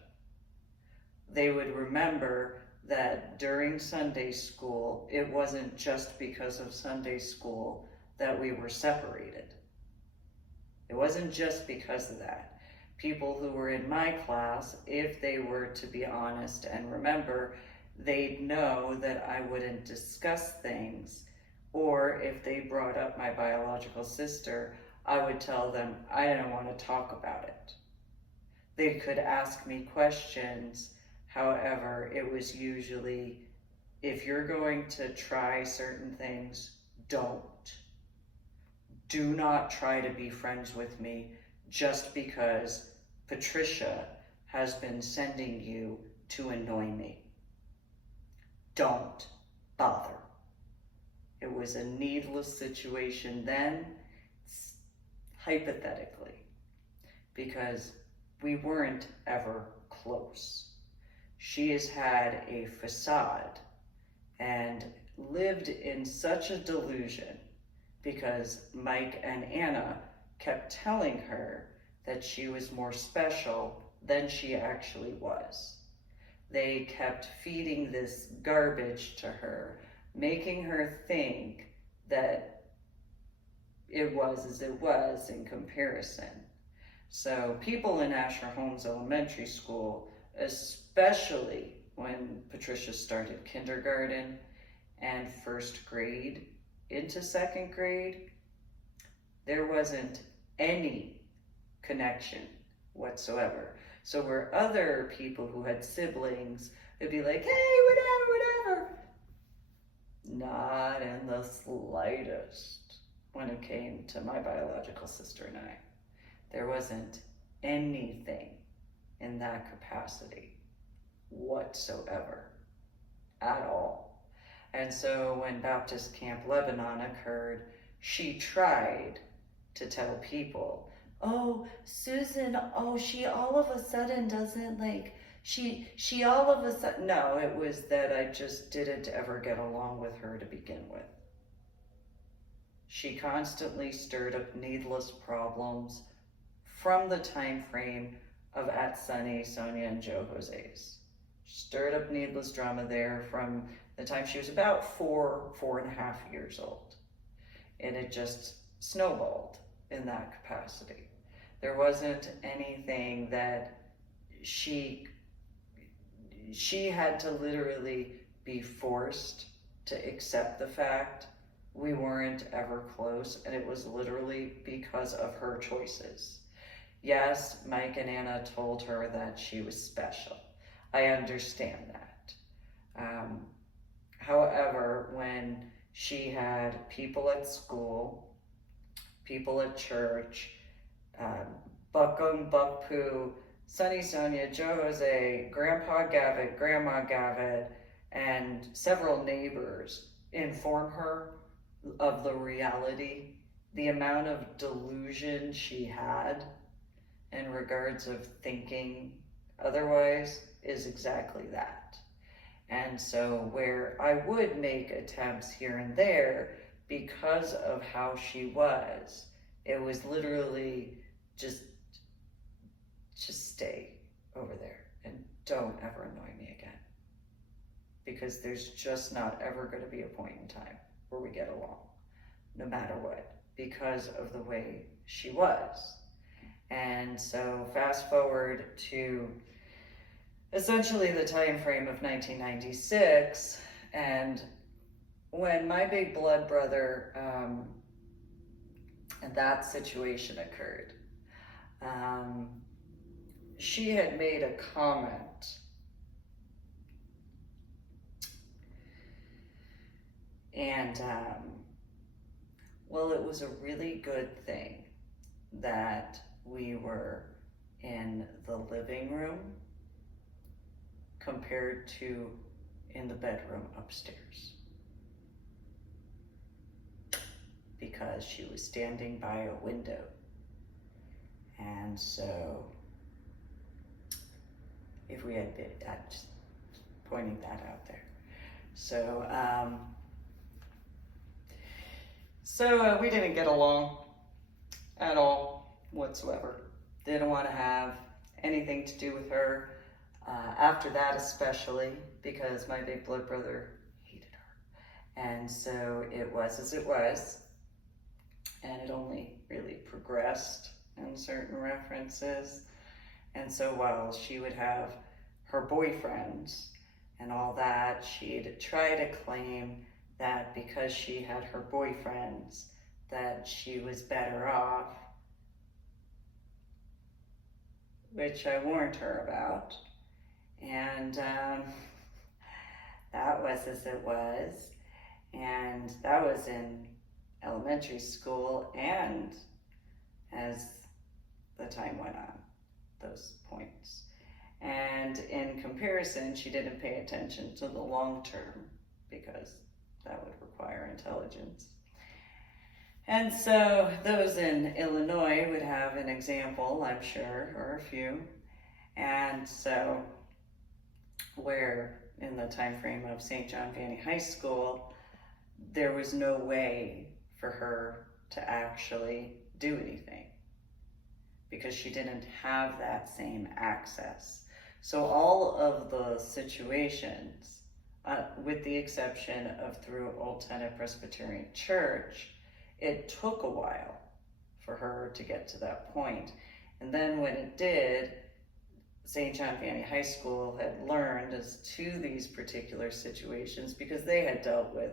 They would remember that during Sunday school, it wasn't just because of Sunday school that we were separated. It wasn't just because of that. People who were in my class, if they were to be honest and remember, they'd know that I wouldn't discuss things, or if they brought up my biological sister, I would tell them I didn't want to talk about it. They could ask me questions. However, it was usually, if you're going to try certain things, don't. Do not try to be friends with me just because Patricia has been sending you to annoy me. Don't bother. It was a needless situation then, hypothetically, because we weren't ever close. She has had a facade and lived in such a delusion because Mike and Anna kept telling her that she was more special than she actually was. They kept feeding this garbage to her, making her think that it was as it was in comparison. So people in Asher Holmes Elementary School, especially when Patricia started kindergarten and first grade into second grade, there wasn't any connection whatsoever. So where other people who had siblings would be like, hey, whatever, not in the slightest when it came to my biological sister and I. There wasn't anything in that capacity whatsoever at all. And so when Baptist Camp Lebanon occurred, she tried to tell people, oh, Susan, oh, she all of a sudden doesn't like, she all of a sudden, no, it was that I just didn't ever get along with her to begin with. She constantly stirred up needless problems from the time frame of at Sunny, Sonia, and Joe Jose's. She stirred up needless drama there from the time she was about 4.5 years old. And it just snowballed in that capacity. There wasn't anything that she had to literally be forced to accept the fact we weren't ever close, and it was literally because of her choices. Yes, Mike and Anna told her that she was special. I understand that. However, when she had people at school, people at church, Buckum, Buck Pooh, Sunny Sonia, Joe Jose, Grandpa Gavitt, Grandma Gavitt, and several neighbors inform her of the reality, the amount of delusion she had in regards of thinking otherwise is exactly that. And so where I would make attempts here and there because of how she was, it was literally just stay over there and don't ever annoy me again. Because there's just not ever going to be a point in time where we get along, no matter what, because of the way she was. And so fast forward to essentially the time frame of 1996, and when my big blood brother and that situation occurred, she had made a comment, and well, it was a really good thing that we were in the living room compared to in the bedroom upstairs, because she was standing by a window. And so if we had been, just pointing that out there. So So we didn't get along at all whatsoever. Didn't want to have anything to do with her. After that, especially because my big blood brother hated her. And so it was as it was. And it only really progressed in certain references. And so while she would have her boyfriends and all that, she'd try to claim that because she had her boyfriends, that she was better off, which I warned her about. And that was as it was. And that was in elementary school and as the time went on, those points. And in comparison, she didn't pay attention to the long term because that would require intelligence. And so those in Illinois would have an example, I'm sure, or a few. And so where in the time frame of St. John Vianney High School, there was no way for her to actually do anything because she didn't have that same access. So all of the situations, with the exception of through Old Tenet Presbyterian Church, it took a while for her to get to that point. And then when it did, St. John Vianney High School had learned as to these particular situations because they had dealt with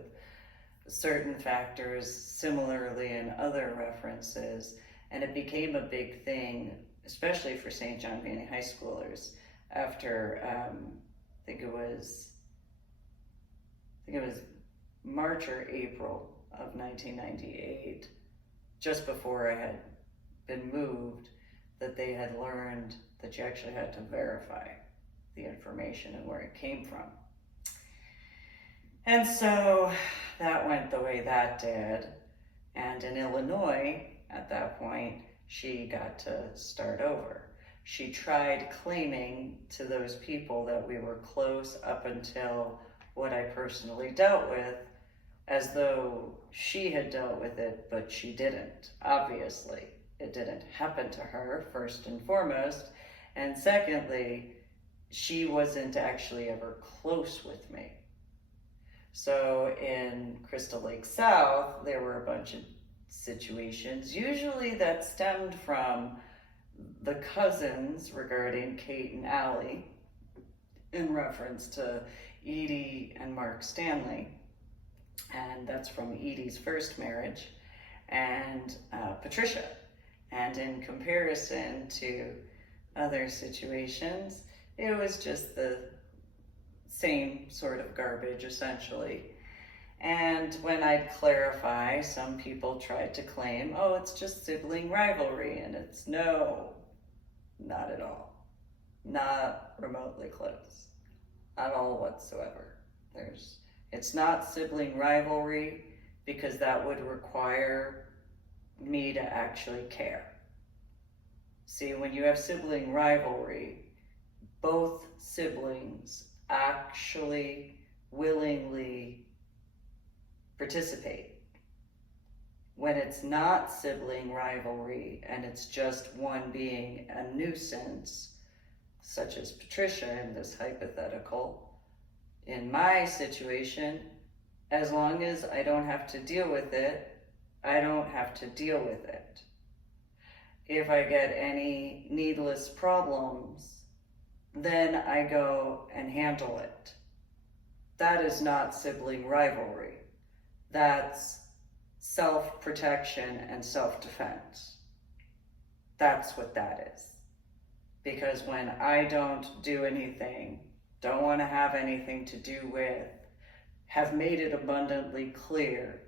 certain factors similarly in other references, and it became a big thing, especially for St. John Vianney High Schoolers after I think it was March or April of 1998, just before I had been moved, that they had learned that you actually had to verify the information and where it came from. And so that went the way that did. And in Illinois, at that point, she got to start over. She tried claiming to those people that we were close up until what I personally dealt with, as though she had dealt with it, but she didn't. Obviously, it didn't happen to her, first and foremost. And secondly, she wasn't actually ever close with me. So in Crystal Lake South, there were a bunch of situations, usually that stemmed from the cousins regarding Kate and Allie, in reference to Edie and Mark Stanley. And that's from Edie's first marriage, and Patricia. And in comparison to other situations, it was just the same sort of garbage, essentially. And when I'd clarify, some people tried to claim, oh, it's just sibling rivalry, and it's no, not at all. Not remotely close. At all whatsoever. It's not sibling rivalry because that would require me to actually care. See, when you have sibling rivalry, both siblings actually willingly participate. When it's not sibling rivalry and it's just one being a nuisance, such as Patricia in this hypothetical, in my situation, as long as I don't have to deal with it, I don't have to deal with it. If I get any needless problems, then I go and handle it. That is not sibling rivalry. That's self-protection and self-defense. That's what that is. Because when I don't do anything, don't want to have anything to do with, have made it abundantly clear,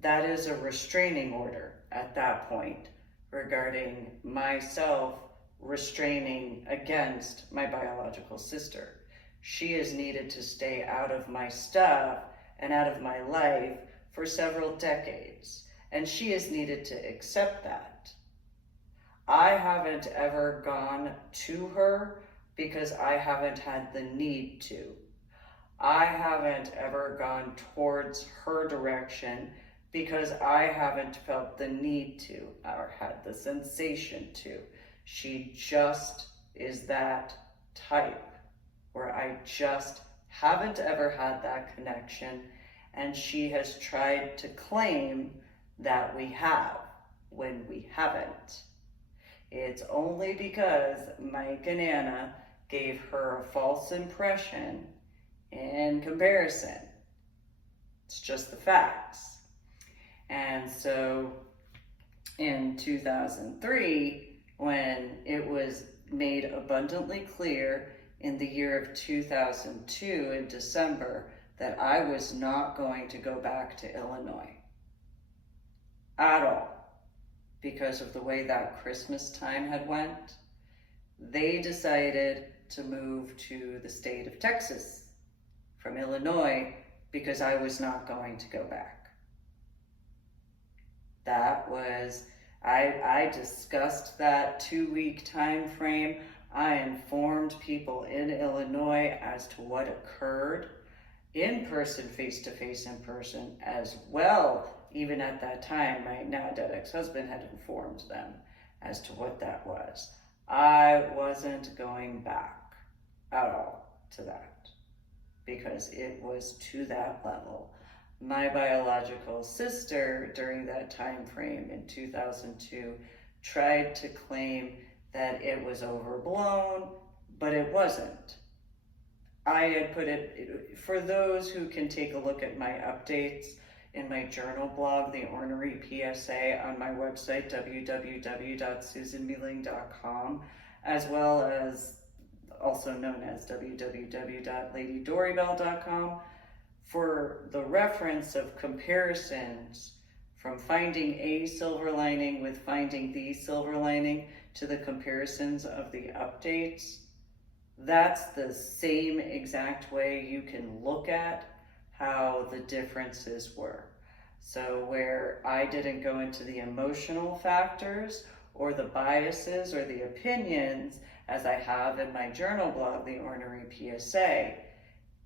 that is a restraining order at that point regarding myself restraining against my biological sister. She is needed to stay out of my stuff and out of my life for several decades, and she is needed to accept that. I haven't ever gone to her because I haven't had the need to. I haven't ever gone towards her direction because I haven't felt the need to or had the sensation to. She just is that type where I just haven't ever had that connection, and she has tried to claim that we have when we haven't. It's only because Mike and Anna gave her a false impression in comparison. It's just the facts. And so in 2003, when it was made abundantly clear in the year of 2002 in December that I was not going to go back to Illinois at all because of the way that Christmas time had went, they decided to move to the state of Texas from Illinois because I was not going to go back. That was, I discussed that 2-week time frame. I informed people in Illinois as to what occurred in person, face-to-face in person as well. Even at that time, my now dead ex-husband had informed them as to what that was. I wasn't going back at all to that because it was to that level. My biological sister during that time frame in 2002 tried to claim that it was overblown, but it wasn't. I had put it, for those who can take a look at my updates in my journal blog, The Ornery PSA, on my website, www.susanmealing.com, as well as also known as www.ladydoribell.com, for the reference of comparisons from finding a silver lining with finding the silver lining to the comparisons of the updates. That's the same exact way you can look at how the differences were. So where I didn't go into the emotional factors or the biases or the opinions as I have in my journal blog, The Ornery PSA,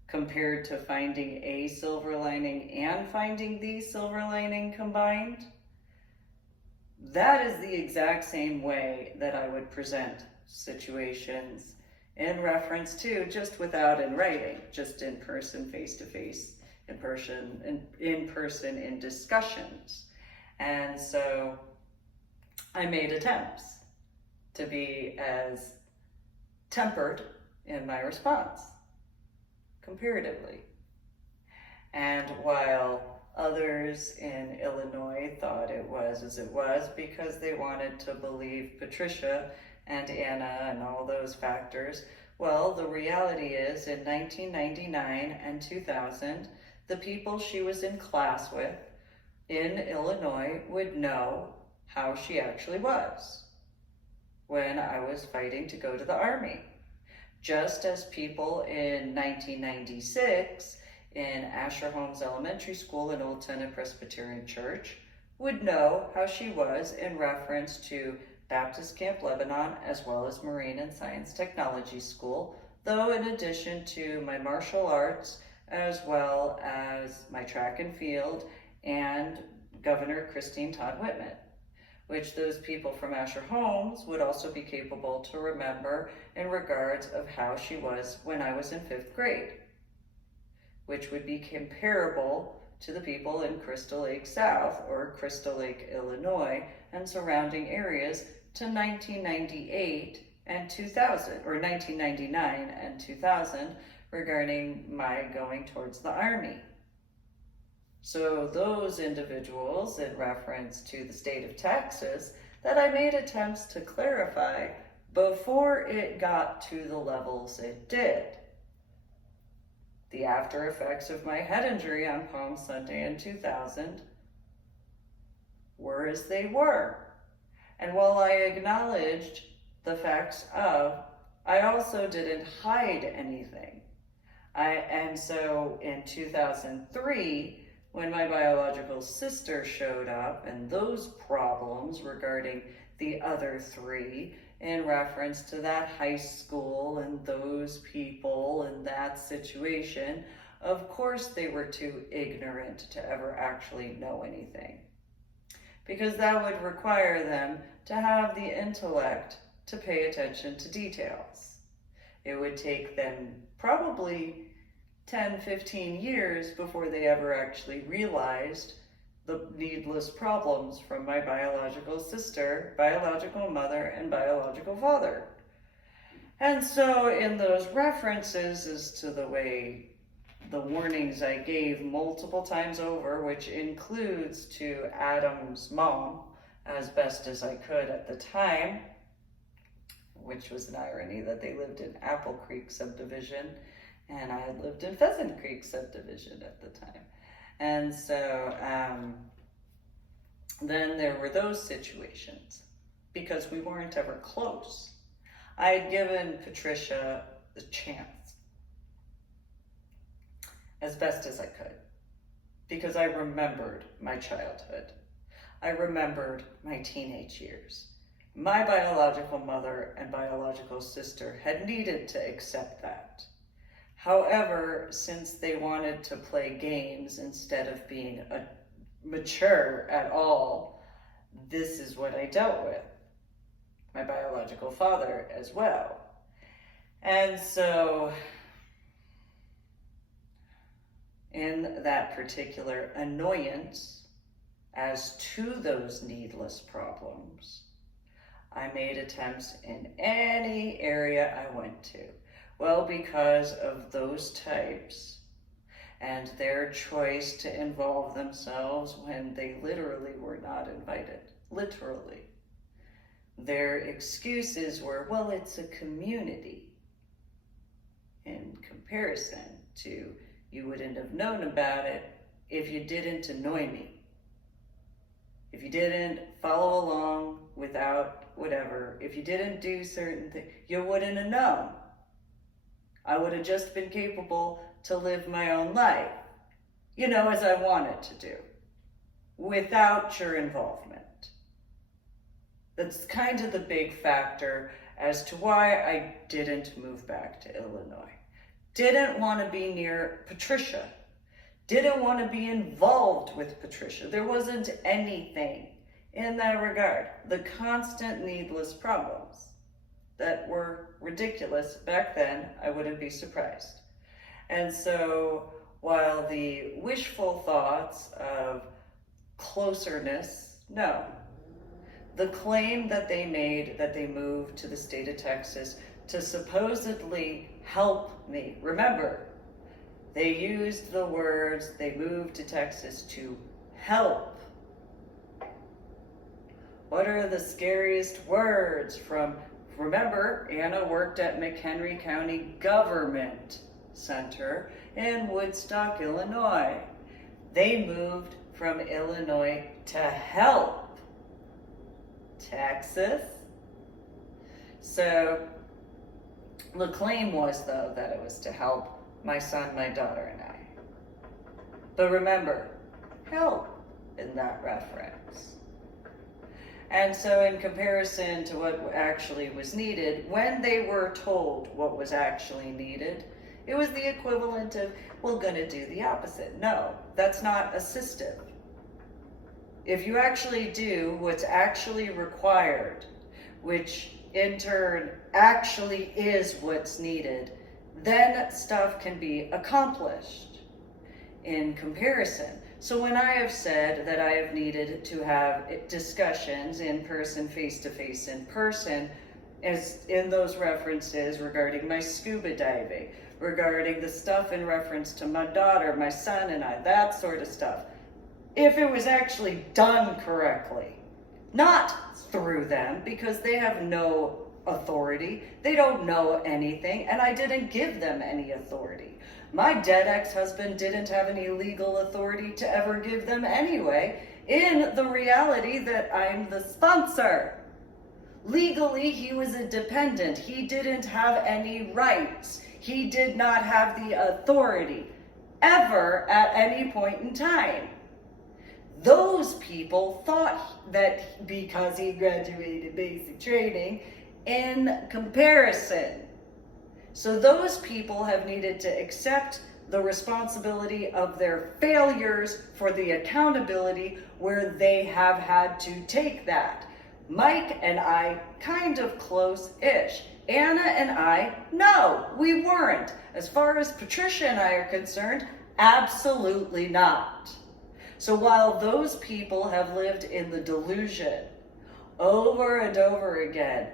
compared to finding a silver lining and finding the silver lining combined, that is the exact same way that I would present situations in reference to, just without in writing, just in person, face-to-face, in person in discussions. And so I made attempts to be as tempered in my response, comparatively. And while others in Illinois thought it was as it was because they wanted to believe Patricia and Anna and all those factors, well, the reality is in 1999 and 2000, the people she was in class with in Illinois would know how she actually was when I was fighting to go to the Army. Just as people in 1996 in Asher Holmes Elementary School and Old Tennant Presbyterian Church would know how she was in reference to Baptist Camp Lebanon, as well as Marine and Science Technology School, though in addition to my martial arts, as well as my track and field, and Governor Christine Todd Whitman, which those people from Asher Holmes would also be capable to remember in regards of how she was when I was in 5th grade, which would be comparable to the people in Crystal Lake South or Crystal Lake, Illinois, and surrounding areas to 1998 and 2000, or 1999 and 2000, regarding my going towards the Army. So those individuals, in reference to the state of Texas, that I made attempts to clarify before it got to the levels it did. The after effects of my head injury on Palm Sunday in 2000 were as they were. And while I acknowledged the facts of, I also didn't hide anything. And so in 2003, when my biological sister showed up and those problems regarding the other 3 in reference to that high school and those people and that situation, Of course they were too ignorant to ever actually know anything, because that would require them to have the intellect to pay attention to details. It would take them probably 10, 15 years before they ever actually realized the needless problems from my biological sister, biological mother, and biological father. And so in those references as to the way the warnings I gave multiple times over, which includes to Adam's mom, as best as I could at the time, which was an irony that they lived in Apple Creek subdivision and I had lived in Pheasant Creek subdivision at the time. And so then there were those situations because we weren't ever close. I had given Patricia the chance as best as I could because I remembered my childhood. I remembered my teenage years. My biological mother and biological sister had needed to accept that. However, since they wanted to play games instead of being mature at all, this is what I dealt with. My biological father as well. And so, in that particular annoyance as to those needless problems, I made attempts in any area I went to. Well, because of those types and their choice to involve themselves when they literally were not invited. Literally. Their excuses were, well, it's a community. In comparison to, you wouldn't have known about it if you didn't annoy me. If you didn't follow along without whatever, if you didn't do certain things, you wouldn't have known. I would have just been capable to live my own life, as I wanted to do, without your involvement. That's kind of the big factor as to why I didn't move back to Illinois. Didn't want to be near Patricia. Didn't want to be involved with Patricia. There wasn't anything in that regard. The constant needless problems that were ridiculous back then, I wouldn't be surprised. And so while the wishful thoughts of closeness, no. The claim that they made that they moved to the state of Texas to supposedly help me. Remember, they used the words, they moved to Texas to help. What are the scariest words from, remember, Anna worked at McHenry County Government Center in Woodstock, Illinois. They moved from Illinois to help Texas. So the claim was, though, that it was to help my son, my daughter, and I. But remember, help in that reference. And so in comparison to what actually was needed, when they were told what was actually needed, it was the equivalent of, we're going to do the opposite. No, that's not assistive. If you actually do what's actually required, which in turn actually is what's needed, then stuff can be accomplished in comparison. So when I have said that I have needed to have discussions in person, face-to-face in person, as in those references regarding my scuba diving, regarding the stuff in reference to my daughter, my son and I, that sort of stuff, if it was actually done correctly, not through them, because they have no authority, they don't know anything, and I didn't give them any authority. My dead ex-husband didn't have any legal authority to ever give them anyway, in the reality that I'm the sponsor. Legally, he was a dependent. He didn't have any rights. He did not have the authority, ever, at any point in time. Those people thought that because he graduated basic training, in comparison. So those people have needed to accept the responsibility of their failures for the accountability where they have had to take that. Mike and I, kind of close-ish. Anna and I, no, we weren't. As far as Patricia and I are concerned, absolutely not. So while those people have lived in the delusion over and over again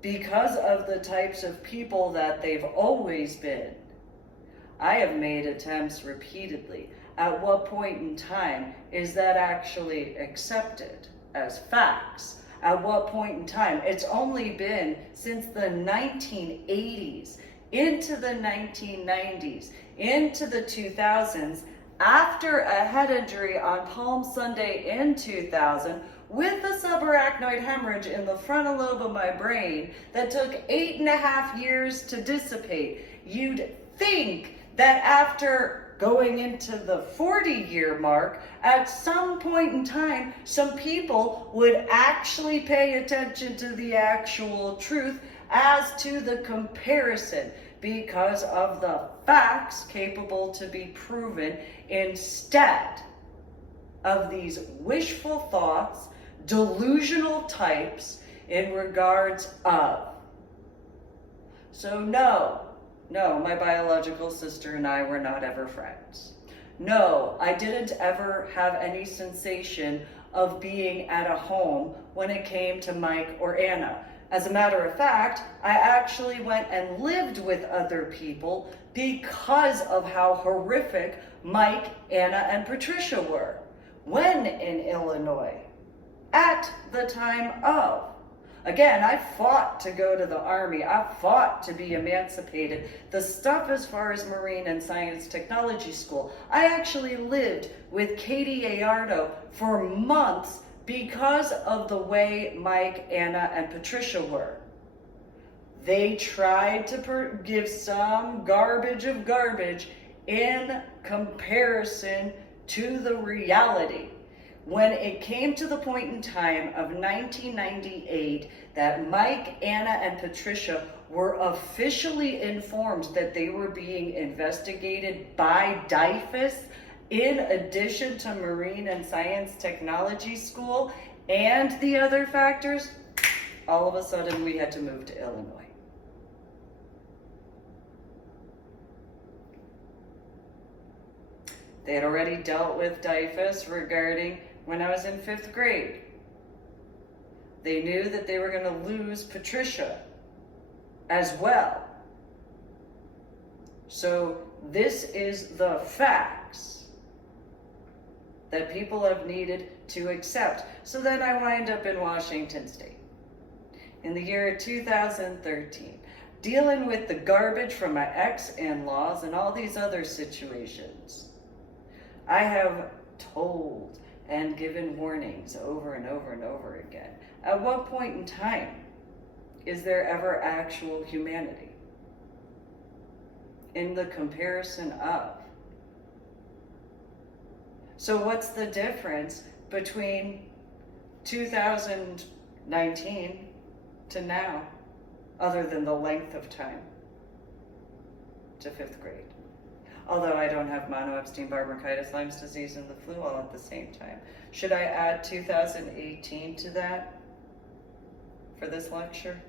because of the types of people that they've always been, I have made attempts repeatedly. At what point in time is that actually accepted as facts? At what point in time? It's only been since the 1980s, into the 1990s, into the 2000s, after a head injury on Palm Sunday in 2000, with a subarachnoid hemorrhage in the frontal lobe of my brain that took 8.5 years to dissipate. You'd think that after going into the 40-year mark, at some point in time, some people would actually pay attention to the actual truth as to the comparison, because of the facts capable to be proven, instead of these wishful thoughts, delusional types in regards of. So no, my biological sister and I were not ever friends. No, I didn't ever have any sensation of being at a home when it came to Mike or Anna. As a matter of fact, I actually went and lived with other people because of how horrific Mike, Anna, and Patricia were when in Illinois at the time of. Again, I fought to go to the Army. I fought to be emancipated. The stuff as far as Marine and Science Technology School, I actually lived with Katie Ayardo for months because of the way Mike, Anna, and Patricia were. They tried to give some garbage of garbage in comparison to the reality. When it came to the point in time of 1998 that Mike, Anna, and Patricia were officially informed that they were being investigated by DYFS, in addition to Marine and Science Technology School and the other factors, all of a sudden we had to move to Illinois. They had already dealt with DYFS regarding when I was in 5th grade. They knew that they were going to lose Patricia as well. So this is the facts that people have needed to accept. So then I wind up in Washington State in the year 2013, dealing with the garbage from my ex-in-laws and all these other situations. I have told and given warnings over and over and over again. At what point in time is there ever actual humanity in the comparison of? So what's the difference between 2019 to now, other than the length of time to 5th grade? Although I don't have mono, Epstein-Barr, bronchitis, Lyme's disease, and the flu all at the same time. Should I add 2018 to that for this lecture?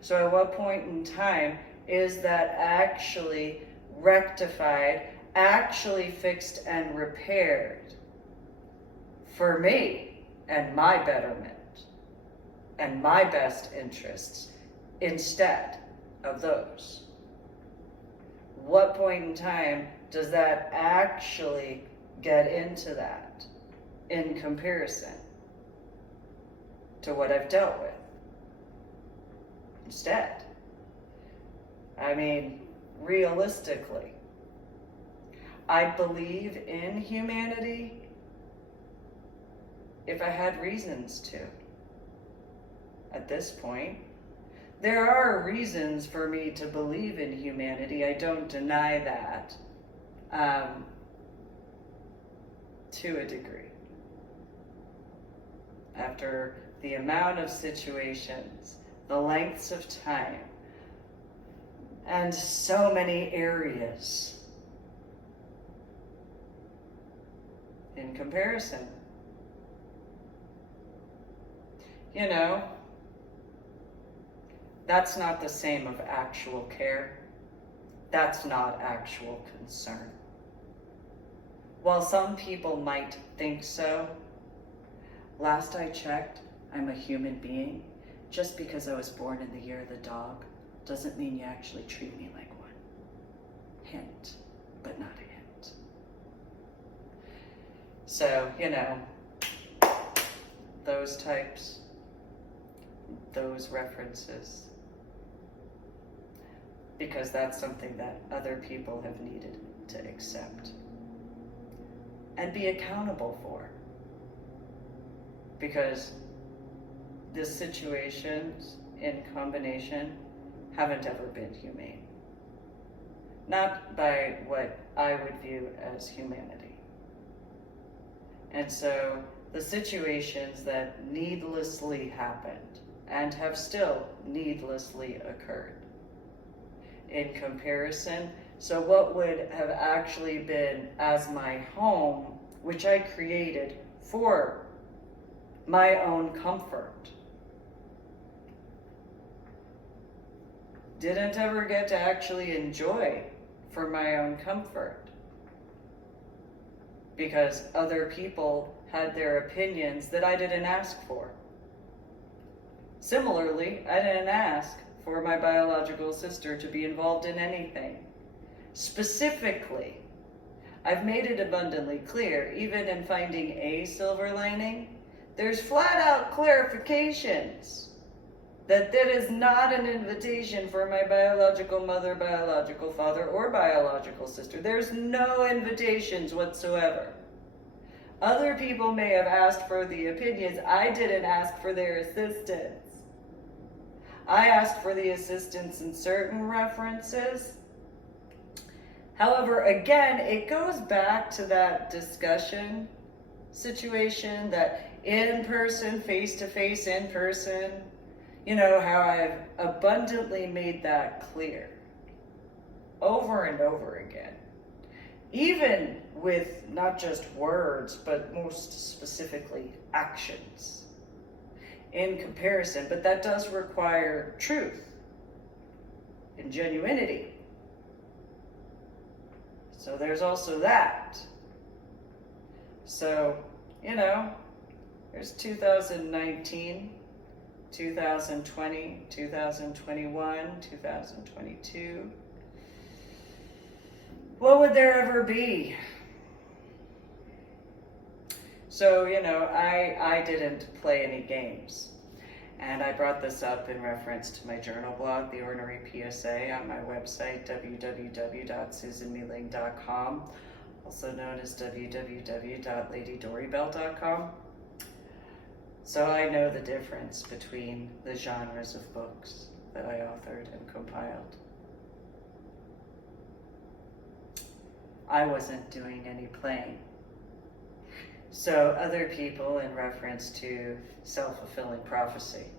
So at what point in time is that actually rectified, actually fixed and repaired for me and my betterment and my best interests instead of those? What point in time does that actually get into that in comparison to what I've dealt with instead? I mean, realistically, I believe in humanity if I had reasons to. At this point, there are reasons for me to believe in humanity. I don't deny that, to a degree. After the amount of situations, the lengths of time, and so many areas in comparison. You know, that's not the same of actual care. That's not actual concern. While some people might think so, last I checked, I'm a human being. Just because I was born in the year of the dog doesn't mean you actually treat me like one. Hint, but not a hint. So, you know, those types, those references, because that's something that other people have needed to accept and be accountable for. Because the situations in combination haven't ever been humane. Not by what I would view as humanity. And so the situations that needlessly happened and have still needlessly occurred in comparison. So what would have actually been as my home, which I created for my own comfort, didn't ever get to actually enjoy for my own comfort, because other people had their opinions that I didn't ask for. Similarly, I didn't ask for my biological sister to be involved in anything. Specifically, I've made it abundantly clear, even in finding a silver lining, there's flat out clarifications that is not an invitation for my biological mother, biological father, or biological sister. There's no invitations whatsoever. Other people may have asked for the opinions. I didn't ask for their assistance. I asked for the assistance in certain references. However, again, it goes back to that discussion situation, that in-person, face-to-face, in-person. You know, how I've abundantly made that clear over and over again. Even with not just words, but most specifically actions in comparison. But that does require truth and genuinity. So there's also that. So, you know, there's 2019, 2020, 2021, 2022. What would there ever be? So, you know, I didn't play any games. And I brought this up in reference to my journal blog, The Ornery PSA, on my website, www.susanmealing.com, also known as www.ladydorybell.com. So I know the difference between the genres of books that I authored and compiled. I wasn't doing any playing. So other people, in reference to self-fulfilling prophecy.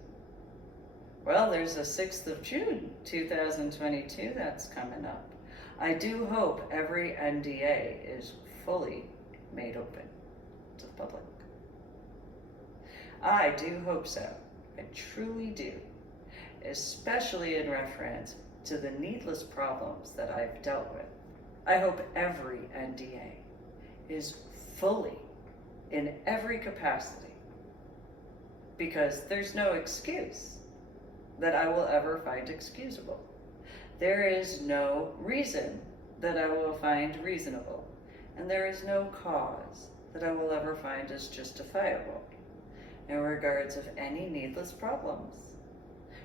Well, there's a 6th of June, 2022 that's coming up. I do hope every NDA is fully made open to the public. I do hope so. I truly do. Especially in reference to the needless problems that I've dealt with. I hope every NDA is fully in every capacity, because there's no excuse that I will ever find excusable. There is no reason that I will find reasonable, and there is no cause that I will ever find as justifiable in regards of any needless problems.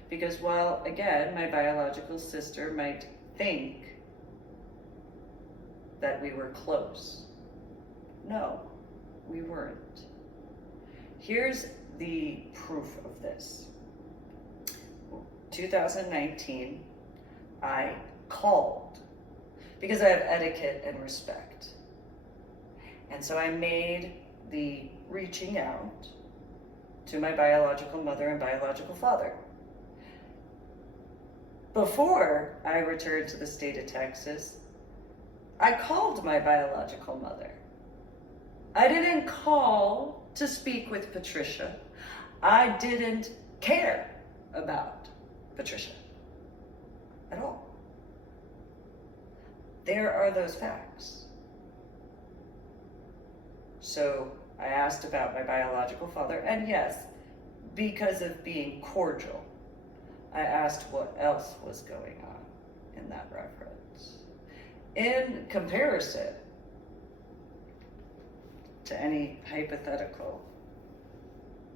Because while, again, my biological sister might think that we were close, no, we weren't. Here's the proof of this. 2019, I called because I have etiquette and respect. And so I made the reaching out to my biological mother and biological father. Before I returned to the state of Texas, I called my biological mother. I didn't call to speak with Patricia. I didn't care about Patricia at all. There are those facts. So I asked about my biological father, and yes, because of being cordial, I asked what else was going on in that reference. In comparison to any hypothetical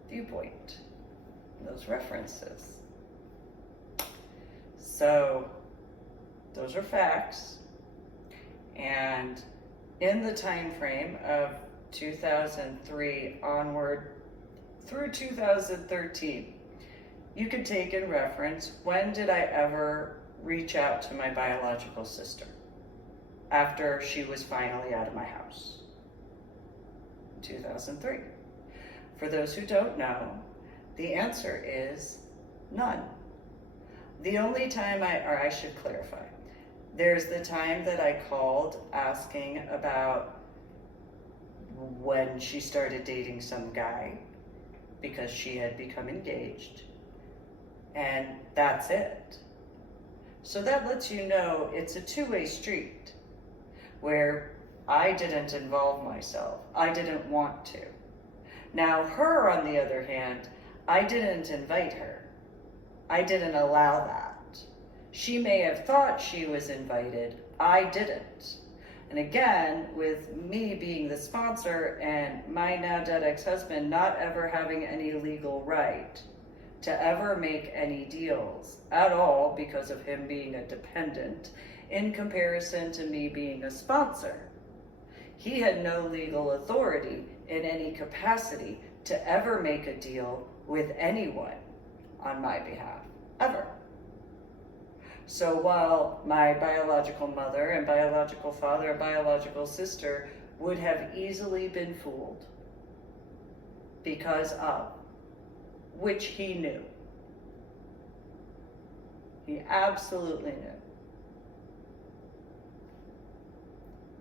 viewpoint, those references. So those are facts. And in the time frame of 2003 onward through 2013, you could take in reference, when did I ever reach out to my biological sister after she was finally out of my house? 2003. For those who don't know, the answer is none. The only time I should clarify, there's the time that I called asking about when she started dating some guy because she had become engaged, and that's it. So that lets you know it's a two-way street where I didn't involve myself. I didn't want to. Now, her, on the other hand, I didn't invite her. I didn't allow that. She may have thought she was invited. I didn't. And again, with me being the sponsor and my now dead ex-husband not ever having any legal right to ever make any deals at all because of him being a dependent in comparison to me being a sponsor, he had no legal authority in any capacity to ever make a deal with anyone on my behalf, ever. So while my biological mother and biological father and biological sister would have easily been fooled because of, which he knew. He absolutely knew.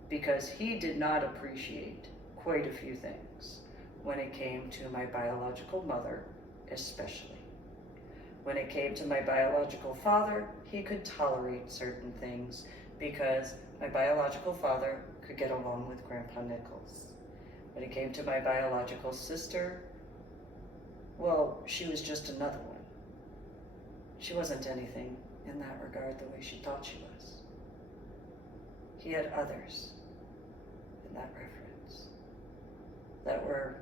Because he did not appreciate quite a few things when it came to my biological mother, especially. When it came to my biological father, he could tolerate certain things because my biological father could get along with Grandpa Nichols. When it came to my biological sister, well, she was just another one. She wasn't anything in that regard the way she thought she was. He had others in that reference that were,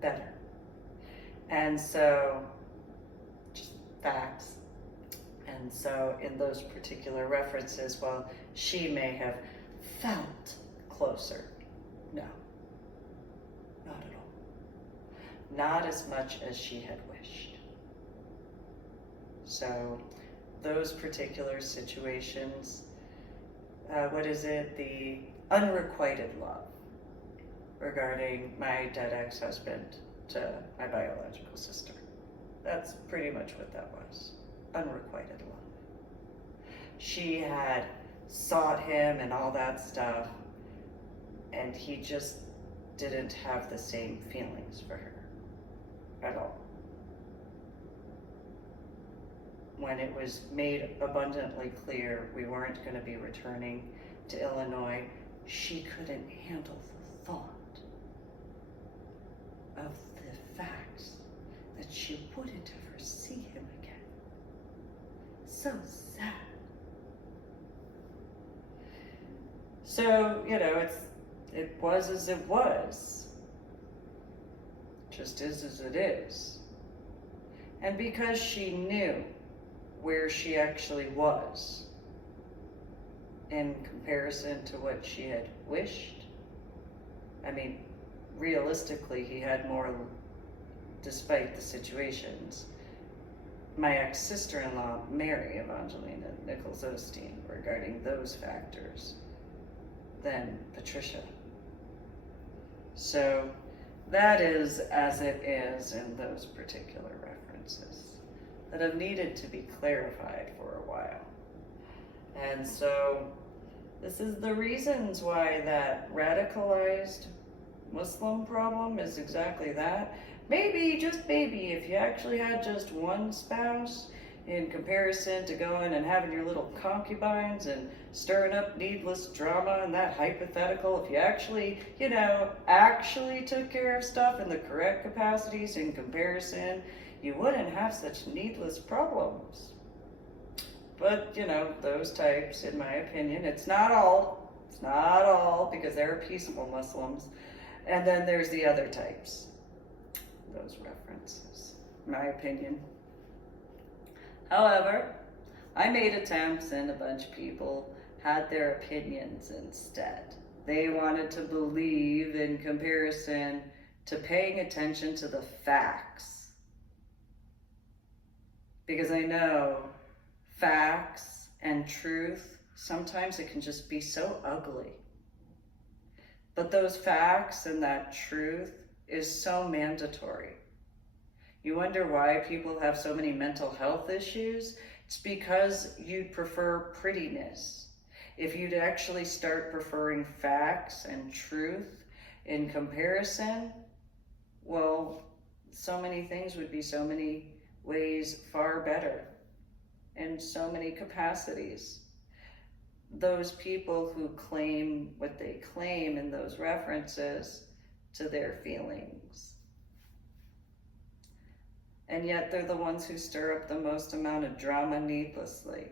better. And so, just facts. And so in those particular references, while she may have felt closer, no, not at all. Not as much as she had wished. So those particular situations, the unrequited love regarding my dead ex-husband to my biological sister. That's pretty much what that was. Unrequited love. She had sought him and all that stuff, and he just didn't have the same feelings for her at all. When it was made abundantly clear we weren't going to be returning to Illinois, she couldn't handle the thought of the facts that she wouldn't ever see him again. So sad. So, it was as it was. Just is as it is. And because she knew where she actually was in comparison to what she had wished, realistically, he had more, despite the situations. My ex-sister-in-law, Mary Evangelina Nichols Osteen, regarding those factors, than Patricia. So that is as it is in those particular references. references that have needed to be clarified for a while. And so this is the reasons why that radicalized Muslim problem is exactly that. Maybe, just maybe, if you actually had just one spouse, in comparison to going and having your little concubines and stirring up needless drama and that hypothetical, if you actually, actually took care of stuff in the correct capacities in comparison, you wouldn't have such needless problems. But, those types, in my opinion, it's not all, because there are peaceable Muslims. And then there's the other types, those references, in my opinion. However, I made attempts and a bunch of people had their opinions instead. They wanted to believe in comparison to paying attention to the facts. Because I know facts and truth, sometimes it can just be so ugly. But those facts and that truth is so mandatory. You wonder why people have so many mental health issues? It's because you'd prefer prettiness. If you'd actually start preferring facts and truth in comparison, well, so many things would be so many ways far better in so many capacities. Those people who claim what they claim in those references to their feelings. And yet they're the ones who stir up the most amount of drama needlessly.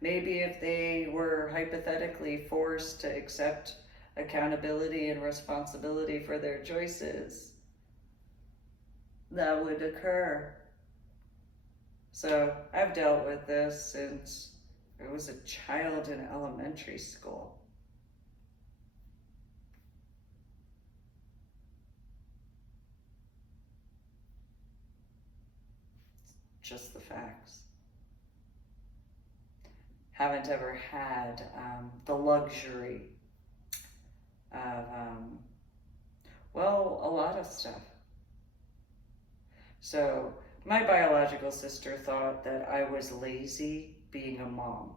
Maybe if they were hypothetically forced to accept accountability and responsibility for their choices, that would occur. So I've dealt with this since I was a child in elementary school. Just the facts. Haven't ever had the luxury of, a lot of stuff. So my biological sister thought that I was lazy being a mom.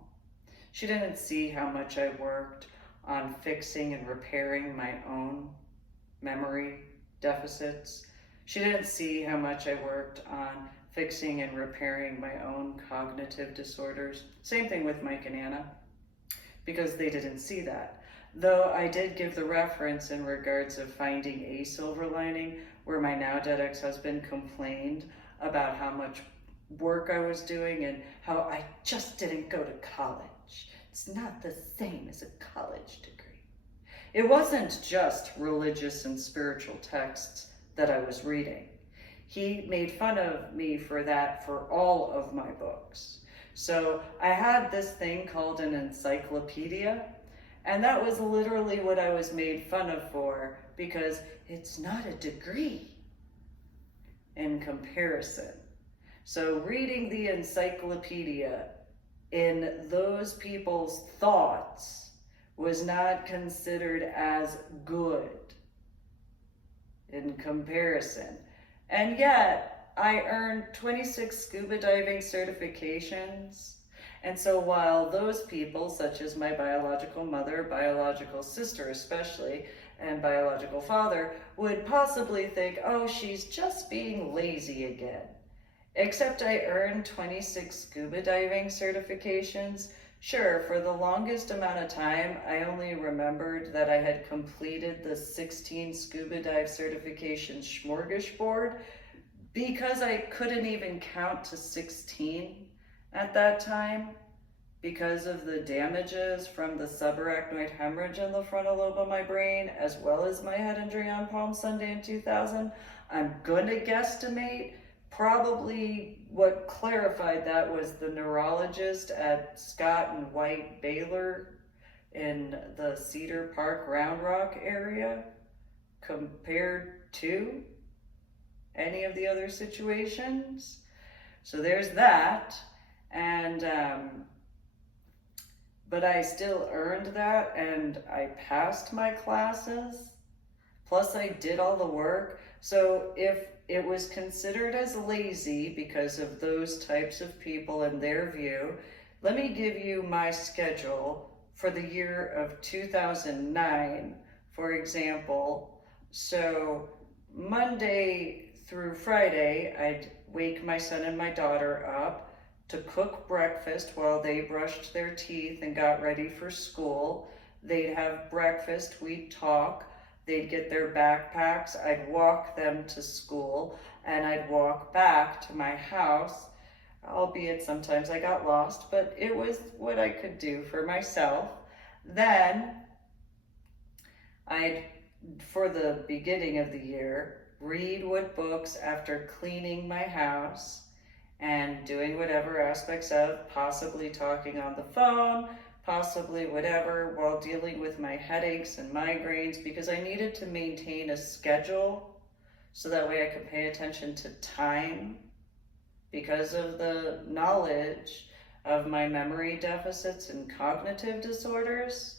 She didn't see how much I worked on fixing and repairing my own memory deficits. She didn't see how much I worked on fixing and repairing my own cognitive disorders. Same thing with Mike and Anna, because they didn't see that. Though I did give the reference in regards of finding a silver lining, where my now dead ex-husband complained about how much work I was doing and how I just didn't go to college. It's not the same as a college degree. It wasn't just religious and spiritual texts that I was reading. He made fun of me for that for all of my books. So I had this thing called an encyclopedia, and that was literally what I was made fun of for, because it's not a degree in comparison. So reading the encyclopedia in those people's thoughts was not considered as good in comparison. And yet, I earned 26 scuba diving certifications. And so while those people, such as my biological mother, biological sister especially, and biological father, would possibly think, oh, she's just being lazy again. Except I earned 26 scuba diving certifications. Sure, for the longest amount of time, I only remembered that I had completed the 16 scuba dive certification smorgasbord because I couldn't even count to 16 at that time because of the damages from the subarachnoid hemorrhage in the frontal lobe of my brain, as well as my head injury on Palm Sunday in 2000. I'm gonna guesstimate probably what clarified that was the neurologist at Scott and White Baylor in the Cedar Park Round Rock area compared to any of the other situations. So there's that. And but I still earned that, and I passed my classes, plus I did all the work. So if it was considered as lazy because of those types of people and their view. Let me give you my schedule for the year of 2009, for example. So Monday through Friday, I'd wake my son and my daughter up to cook breakfast while they brushed their teeth and got ready for school. They'd have breakfast, we'd talk, they'd get their backpacks, I'd walk them to school, and I'd walk back to my house, albeit sometimes I got lost, but it was what I could do for myself. Then I'd, for the beginning of the year, read what books after cleaning my house and doing whatever aspects of, possibly talking on the phone, possibly whatever, while dealing with my headaches and migraines, because I needed to maintain a schedule so that way I could pay attention to time because of the knowledge of my memory deficits and cognitive disorders.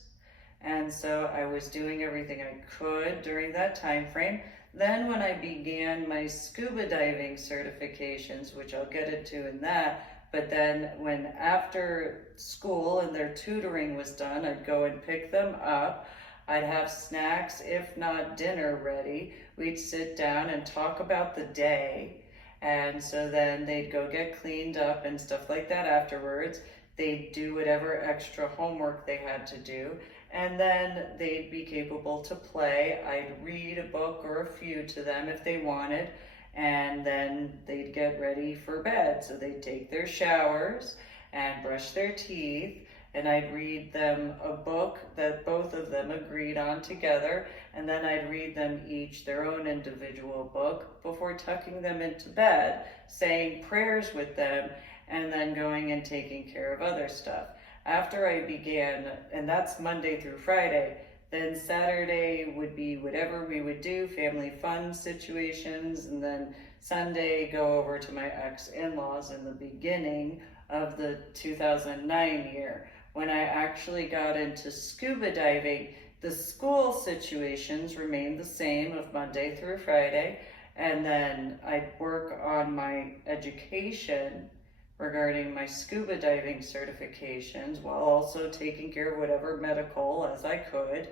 And so I was doing everything I could during that time frame. Then when I began my scuba diving certifications, which I'll get into in that, but then when after school and their tutoring was done, I'd go and pick them up. I'd have snacks, if not dinner, ready. We'd sit down and talk about the day. And so then they'd go get cleaned up and stuff like that afterwards. They'd do whatever extra homework they had to do. And then they'd be capable to play. I'd read a book or a few to them if they wanted. And then they'd get ready for bed. So they'd take their showers and brush their teeth. And I'd read them a book that both of them agreed on together. And then I'd read them each their own individual book before tucking them into bed, saying prayers with them, and then going and taking care of other stuff. After I began, and that's Monday through Friday, then Saturday would be whatever we would do, family fun situations, and then Sunday go over to my ex-in-laws in the beginning of the 2009 year. When I actually got into scuba diving, the school situations remained the same of Monday through Friday, and then I'd work on my education regarding my scuba diving certifications while also taking care of whatever medical as I could.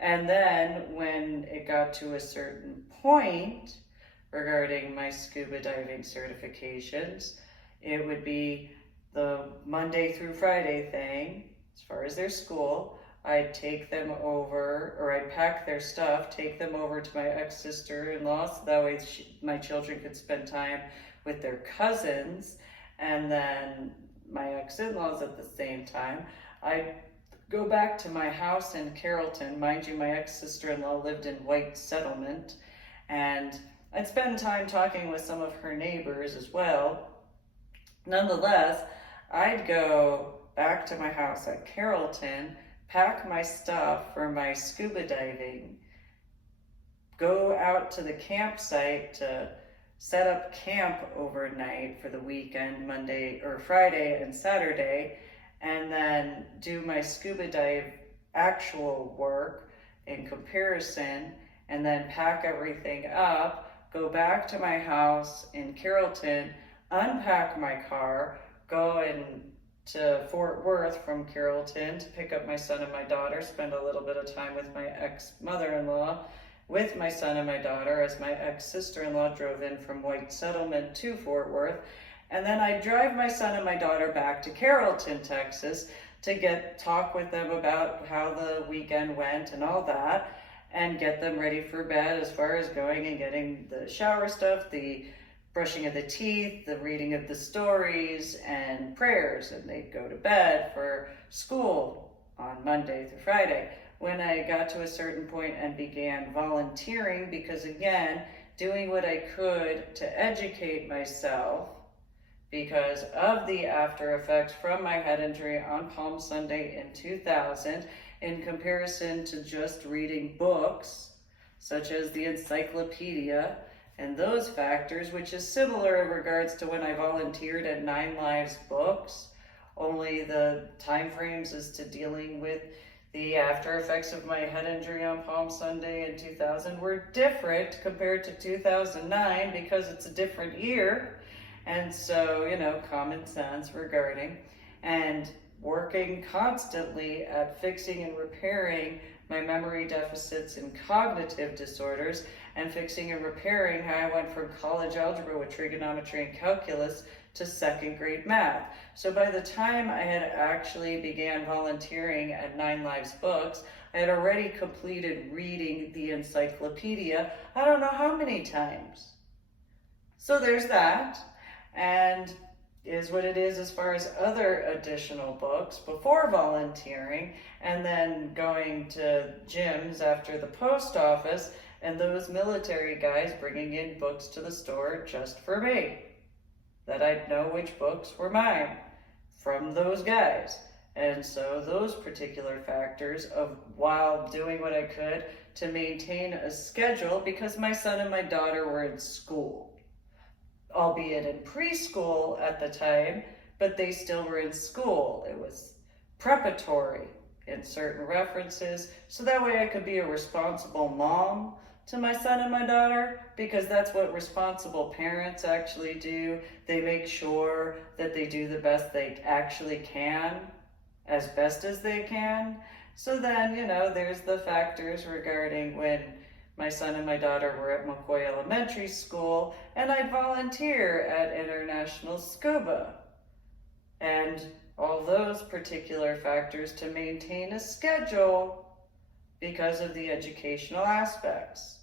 And then when it got to a certain point regarding my scuba diving certifications, it would be the Monday through Friday thing. As far as their school, I'd take them over, or I'd pack their stuff, take them over to my ex-sister-in-law, so that way my children could spend time with their cousins, and then my ex-in-laws at the same time. I'd go back to my house in Carrollton. Mind you, my ex-sister-in-law lived in White Settlement, and I'd spend time talking with some of her neighbors as well. Nonetheless, I'd go back to my house at Carrollton, pack my stuff for my scuba diving, go out to the campsite to set up camp overnight for the weekend, Monday or Friday and Saturday, and then do my scuba dive actual work in comparison, and then pack everything up, go back to my house in Carrollton, unpack my car, go to Fort Worth from Carrollton to pick up my son and my daughter, spend a little bit of time with my ex-mother-in-law, with my son and my daughter, as my ex-sister-in-law drove in from White Settlement to Fort Worth. And then I drive my son and my daughter back to Carrollton, Texas, to talk with them about how the weekend went and all that, and get them ready for bed as far as going and getting the shower stuff, the brushing of the teeth, the reading of the stories, and prayers, and they'd go to bed for school on Monday through Friday. When I got to a certain point and began volunteering, because again, doing what I could to educate myself because of the after effects from my head injury on Palm Sunday in 2000, in comparison to just reading books, such as the encyclopedia, and those factors, which is similar in regards to when I volunteered at 9 Lives Books, only the time frames as to dealing with The after effects of my head injury on Palm Sunday in 2000 were different compared to 2009 because it's a different year. And so, common sense regarding and working constantly at fixing and repairing my memory deficits and cognitive disorders, and fixing and repairing how I went from college algebra with trigonometry and calculus to second grade math. So by the time I had actually began volunteering at 9 Lives Books, I had already completed reading the encyclopedia I don't know how many times. So there's that, and is what it is as far as other additional books before volunteering, and then going to gyms after the post office, and those military guys bringing in books to the store just for me, that I'd know which books were mine from those guys. And so those particular factors of, while doing what I could to maintain a schedule, because my son and my daughter were in school, albeit in preschool at the time, but they still were in school. It was preparatory in certain references, so that way I could be a responsible mom to my son and my daughter, because that's what responsible parents actually do. They make sure that they do the best they actually can, as best as they can. So then, there's the factors regarding when my son and my daughter were at McCoy Elementary School, and I'd volunteer at International Scuba. And all those particular factors to maintain a schedule because of the educational aspects.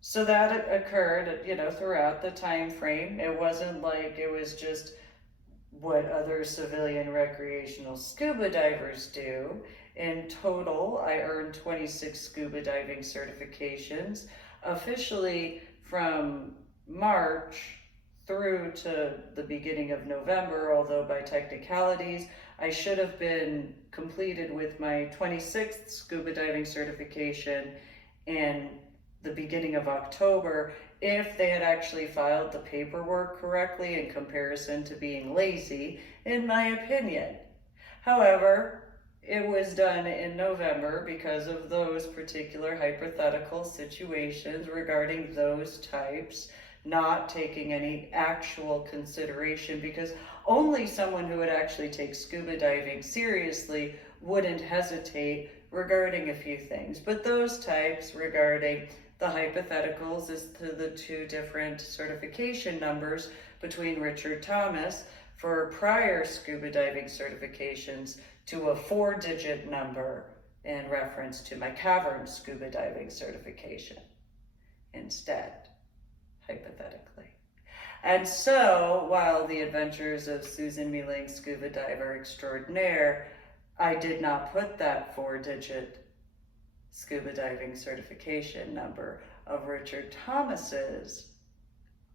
So that occurred, throughout the time frame. It wasn't like it was just what other civilian recreational scuba divers do. In total, I earned 26 scuba diving certifications, officially from March through to the beginning of November, although by technicalities, I should have been completed with my 26th scuba diving certification in the beginning of October if they had actually filed the paperwork correctly, in comparison to being lazy, in my opinion. However, it was done in November because of those particular hypothetical situations regarding those types, not taking any actual consideration, because only someone who would actually take scuba diving seriously wouldn't hesitate regarding a few things. But those types regarding the hypotheticals is to the 2 different certification numbers between Richard Thomas for prior scuba diving certifications to a 4-digit number in reference to my cavern scuba diving certification instead, hypothetically. And so, while the adventures of Susan Mealing, scuba diver extraordinaire, I did not put that 4-digit scuba diving certification number of Richard Thomas's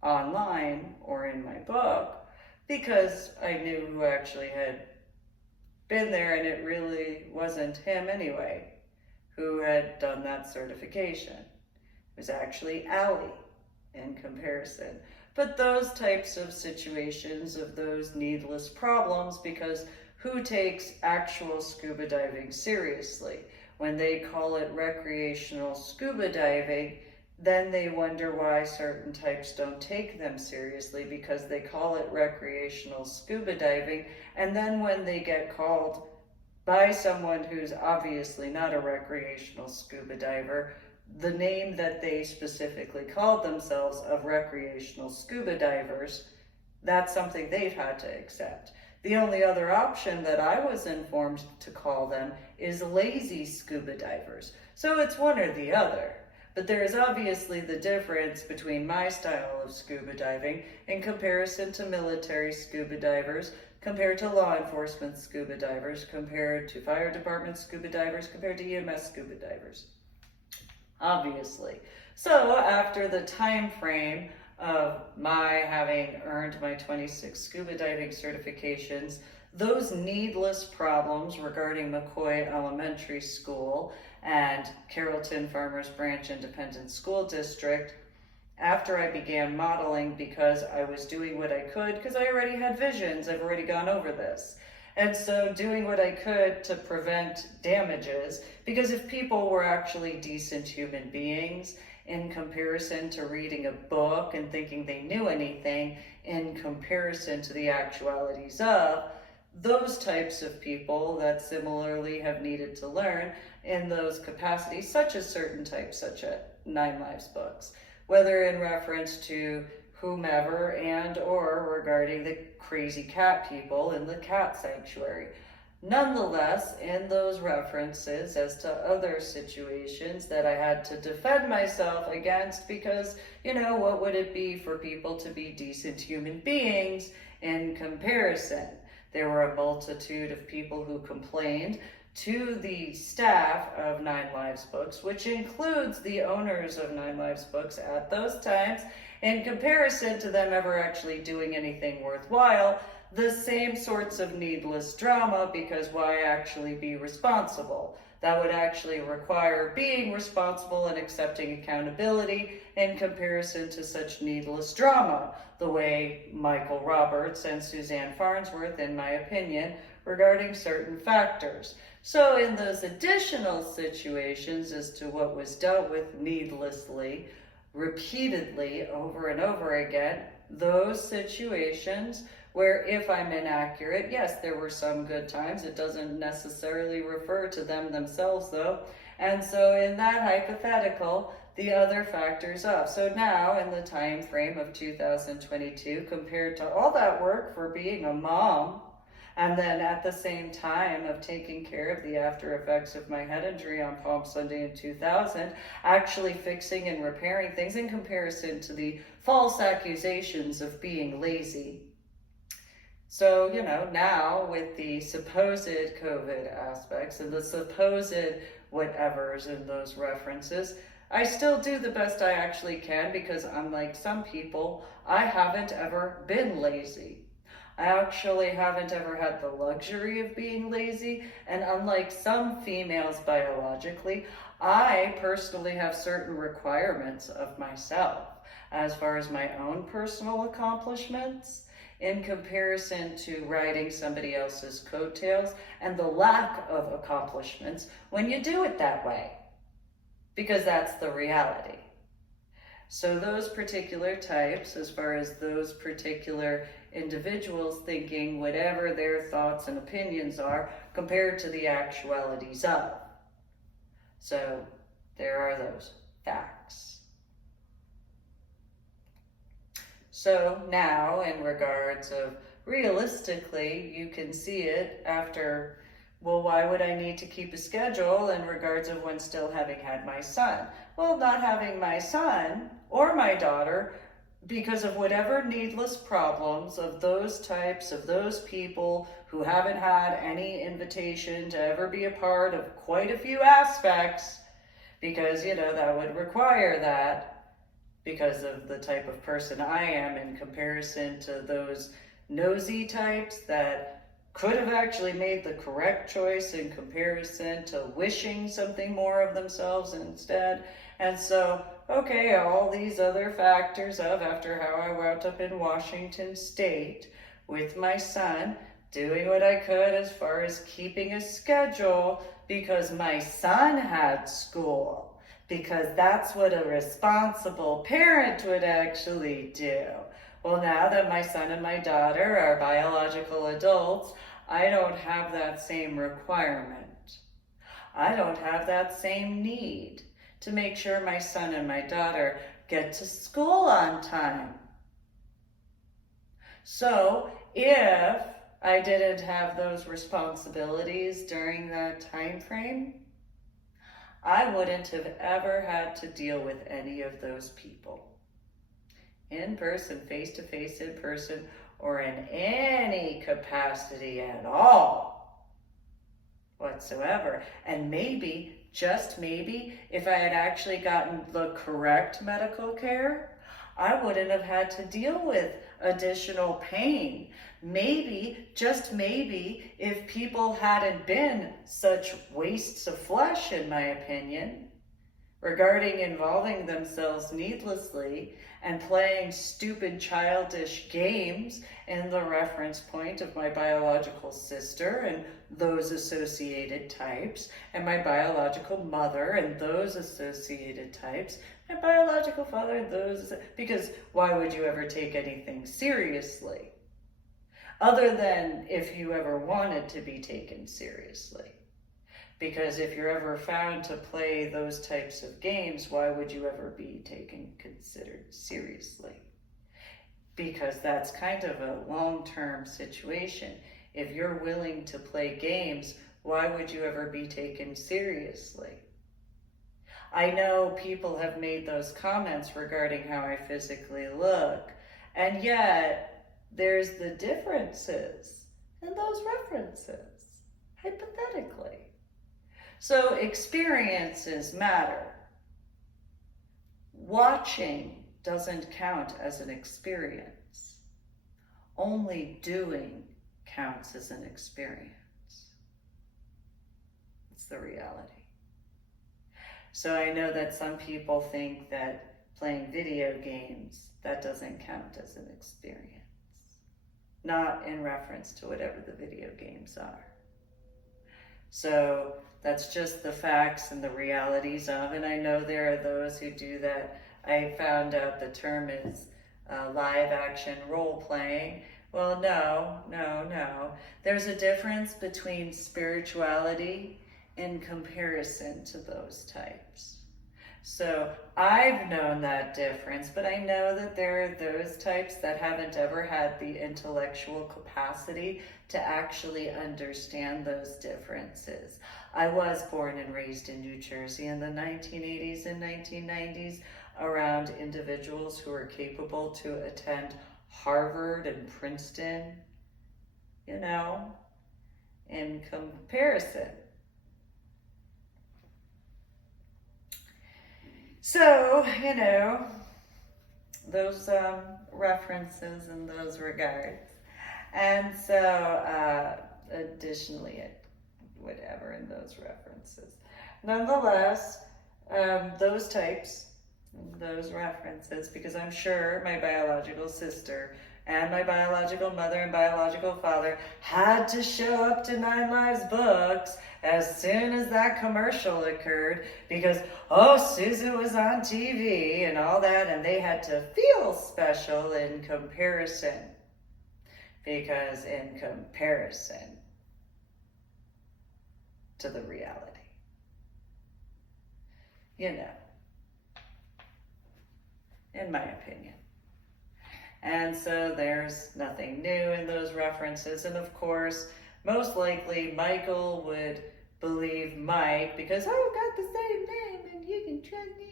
online or in my book, because I knew who actually had been there, and it really wasn't him anyway who had done that certification. It was actually Allie in comparison. But those types of situations, of those needless problems, because who takes actual scuba diving seriously? When they call it recreational scuba diving, then they wonder why certain types don't take them seriously, because they call it recreational scuba diving, and then when they get called by someone who's obviously not a recreational scuba diver, the name that they specifically called themselves of recreational scuba divers, that's something they've had to accept. The only other option that I was informed to call them is lazy scuba divers. So it's one or the other. But there is obviously the difference between my style of scuba diving in comparison to military scuba divers, compared to law enforcement scuba divers, compared to fire department scuba divers, compared to EMS scuba divers. Obviously. So after the time frame of my having earned my 26 scuba diving certifications, those needless problems regarding McCoy Elementary School and Carrollton Farmers Branch Independent School District, after I began modeling, because I was doing what I could, because I already had visions, I've already gone over this, And so doing what I could to prevent damages, because if people were actually decent human beings in comparison to reading a book and thinking they knew anything in comparison to the actualities of, those types of people that similarly have needed to learn in those capacities, such as certain types, such as Nine Lives books, whether in reference to whomever and or regarding the crazy cat people in the cat sanctuary. Nonetheless, in those references as to other situations that I had to defend myself against, because, what would it be for people to be decent human beings in comparison? There were a multitude of people who complained to the staff of Nine Lives Books, which includes the owners of Nine Lives Books at those times, in comparison to them ever actually doing anything worthwhile, the same sorts of needless drama, because why actually be responsible? That would actually require being responsible and accepting accountability in comparison to such needless drama, the way Michael Roberts and Suzanne Farnsworth, in my opinion, regarding certain factors. So in those additional situations as to what was dealt with needlessly, repeatedly, over and over again, those situations where if I'm inaccurate, yes, there were some good times. It doesn't necessarily refer to them themselves, though. And so in that hypothetical, the other factors up. So now in the time frame of 2022, compared to all that work for being a mom, and then at the same time of taking care of the after effects of my head injury on Palm Sunday in 2000, actually fixing and repairing things in comparison to the false accusations of being lazy. So, now with the supposed COVID aspects and the supposed whatevers in those references, I still do the best I actually can, because unlike some people, I haven't ever been lazy. I actually haven't ever had the luxury of being lazy, and unlike some females biologically, I personally have certain requirements of myself as far as my own personal accomplishments in comparison to riding somebody else's coattails and the lack of accomplishments when you do it that way, because that's the reality. So those particular types, as far as those particular individuals thinking whatever their thoughts and opinions are compared to the actualities of. So there are those facts. So now in regards of realistically, you can see it after, well, why would I need to keep a schedule in regards of when still having had my son? Well, not having my son or my daughter because of whatever needless problems of those types, of those people who haven't had any invitation to ever be a part of quite a few aspects, because, that would require that because of the type of person I am in comparison to those nosy types that could have actually made the correct choice in comparison to wishing something more of themselves instead. And so, okay, all these other factors of after how I wound up in Washington State with my son, doing what I could as far as keeping a schedule because my son had school. Because that's what a responsible parent would actually do. Well, now that my son and my daughter are biological adults, I don't have that same requirement. I don't have that same need to make sure my son and my daughter get to school on time. So if I didn't have those responsibilities during that time frame, I wouldn't have ever had to deal with any of those people. In person, face-to-face in person, or in any capacity at all whatsoever. And maybe, just maybe, if I had actually gotten the correct medical care, I wouldn't have had to deal with additional pain. Maybe, just maybe, if people hadn't been such wastes of flesh, in my opinion, regarding involving themselves needlessly and playing stupid childish games in the reference point of my biological sister and those associated types, and my biological mother and those associated types, my biological father and those, because why would you ever take anything seriously? Other than if you ever wanted to be taken seriously. Because if you're ever found to play those types of games, why would you ever be considered seriously? Because that's kind of a long-term situation. If you're willing to play games, why would you ever be taken seriously? I know people have made those comments regarding how I physically look, and yet there's the differences in those references, hypothetically. So experiences matter. Watching doesn't count as an experience. Only doing counts as an experience. It's the reality. So I know that some people think that playing video games, that doesn't count as an experience. Not in reference to whatever the video games are. So that's just the facts and the realities of, and I know there are those who do that. I found out the term is live action role playing. Well, no. There's a difference between spirituality in comparison to those types. So I've known that difference, but I know that there are those types that haven't ever had the intellectual capacity to actually understand those differences. I was born and raised in New Jersey in the 1980s and 1990s around individuals who were capable to attend Harvard and Princeton, in comparison. So, those references in those regards. And so, additionally, whatever in those references. Nonetheless, those types, those references, because I'm sure my biological sister and my biological mother and biological father had to show up to 9 Lives books as soon as that commercial occurred, because, Susan was on TV and all that, and they had to feel special in comparison. Because in comparison to the reality, in my opinion. And so there's nothing new in those references. And of course, most likely Michael would believe Mike because, got the same name and you can trust me.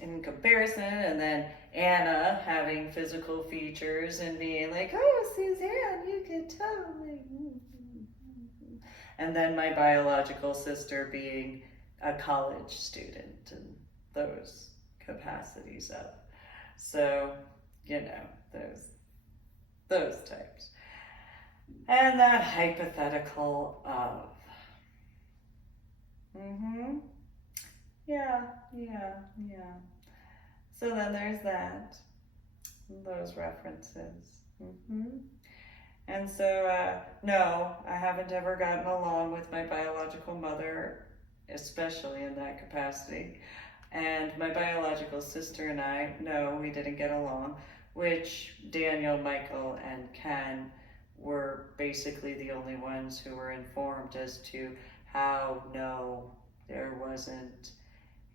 In comparison, and then Anna having physical features and being like, Suzanne, you can totally. And then my biological sister being a college student and those capacities of. So, those types. And that hypothetical of. Yeah. So then there's that, those references. And so, no, I haven't ever gotten along with my biological mother, especially in that capacity. And my biological sister and I, no, we didn't get along, which Daniel, Michael, and Ken were basically the only ones who were informed as to how, no, there wasn't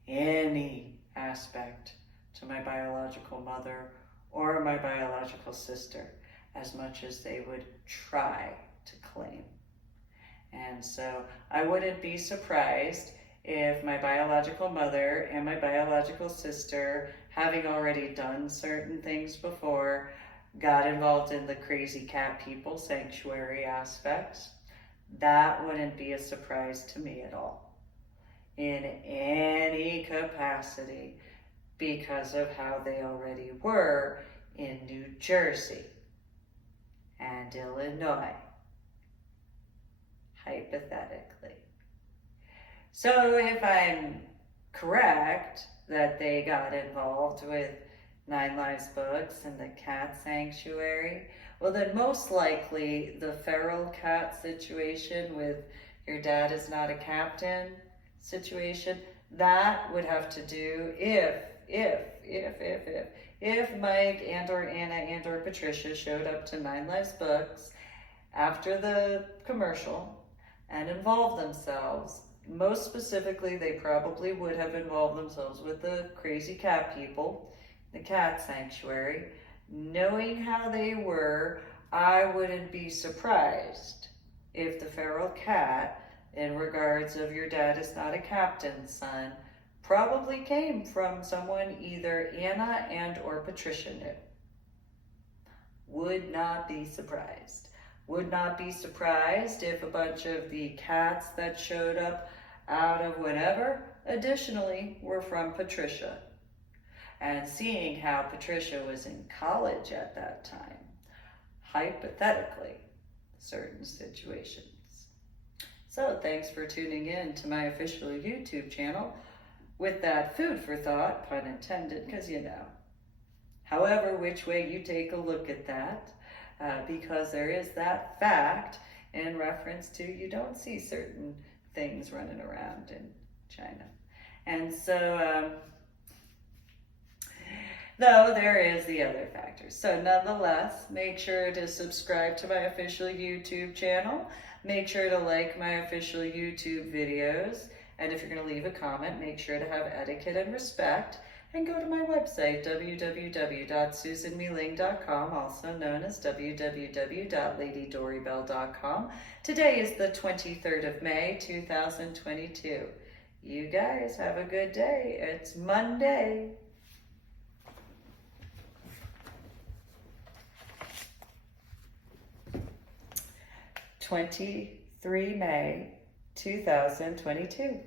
any aspect to my biological mother or my biological sister, as much as they would try to claim. And so I wouldn't be surprised if my biological mother and my biological sister, having already done certain things before, got involved in the crazy cat people sanctuary aspects. That wouldn't be a surprise to me at all, in any capacity, because of how they already were in New Jersey and Illinois, hypothetically. So if I'm correct that they got involved with 9 Lives Books and the cat sanctuary, well then most likely the feral cat situation with your dad is not a captain situation, that would have to do if Mike and or Anna and or Patricia showed up to 9 Lives Books after the commercial and involved themselves. Most specifically, they probably would have involved themselves with the crazy cat people, the cat sanctuary. Knowing how they were, I wouldn't be surprised if the feral cat, in regards of your dad is not a captain's son, probably came from someone either Anna and or Patricia knew. Would not be surprised. Would not be surprised if a bunch of the cats that showed up out of whatever, additionally, were from Patricia. And seeing how Patricia was in college at that time, hypothetically, certain situations. So thanks for tuning in to my official YouTube channel with that food for thought, pun intended, because you know. However, which way you take a look at that, because there is that fact in reference to you don't see certain things running around in China. And so, though there is the other factors. So nonetheless, make sure to subscribe to my official YouTube channel. Make sure to like my official YouTube videos. And if you're going to leave a comment, make sure to have etiquette and respect. And go to my website, www.susanmeeling.com, also known as www.ladydorybell.com. Today is the 23rd of May, 2022. You guys have a good day. It's Monday. 23 May 2022.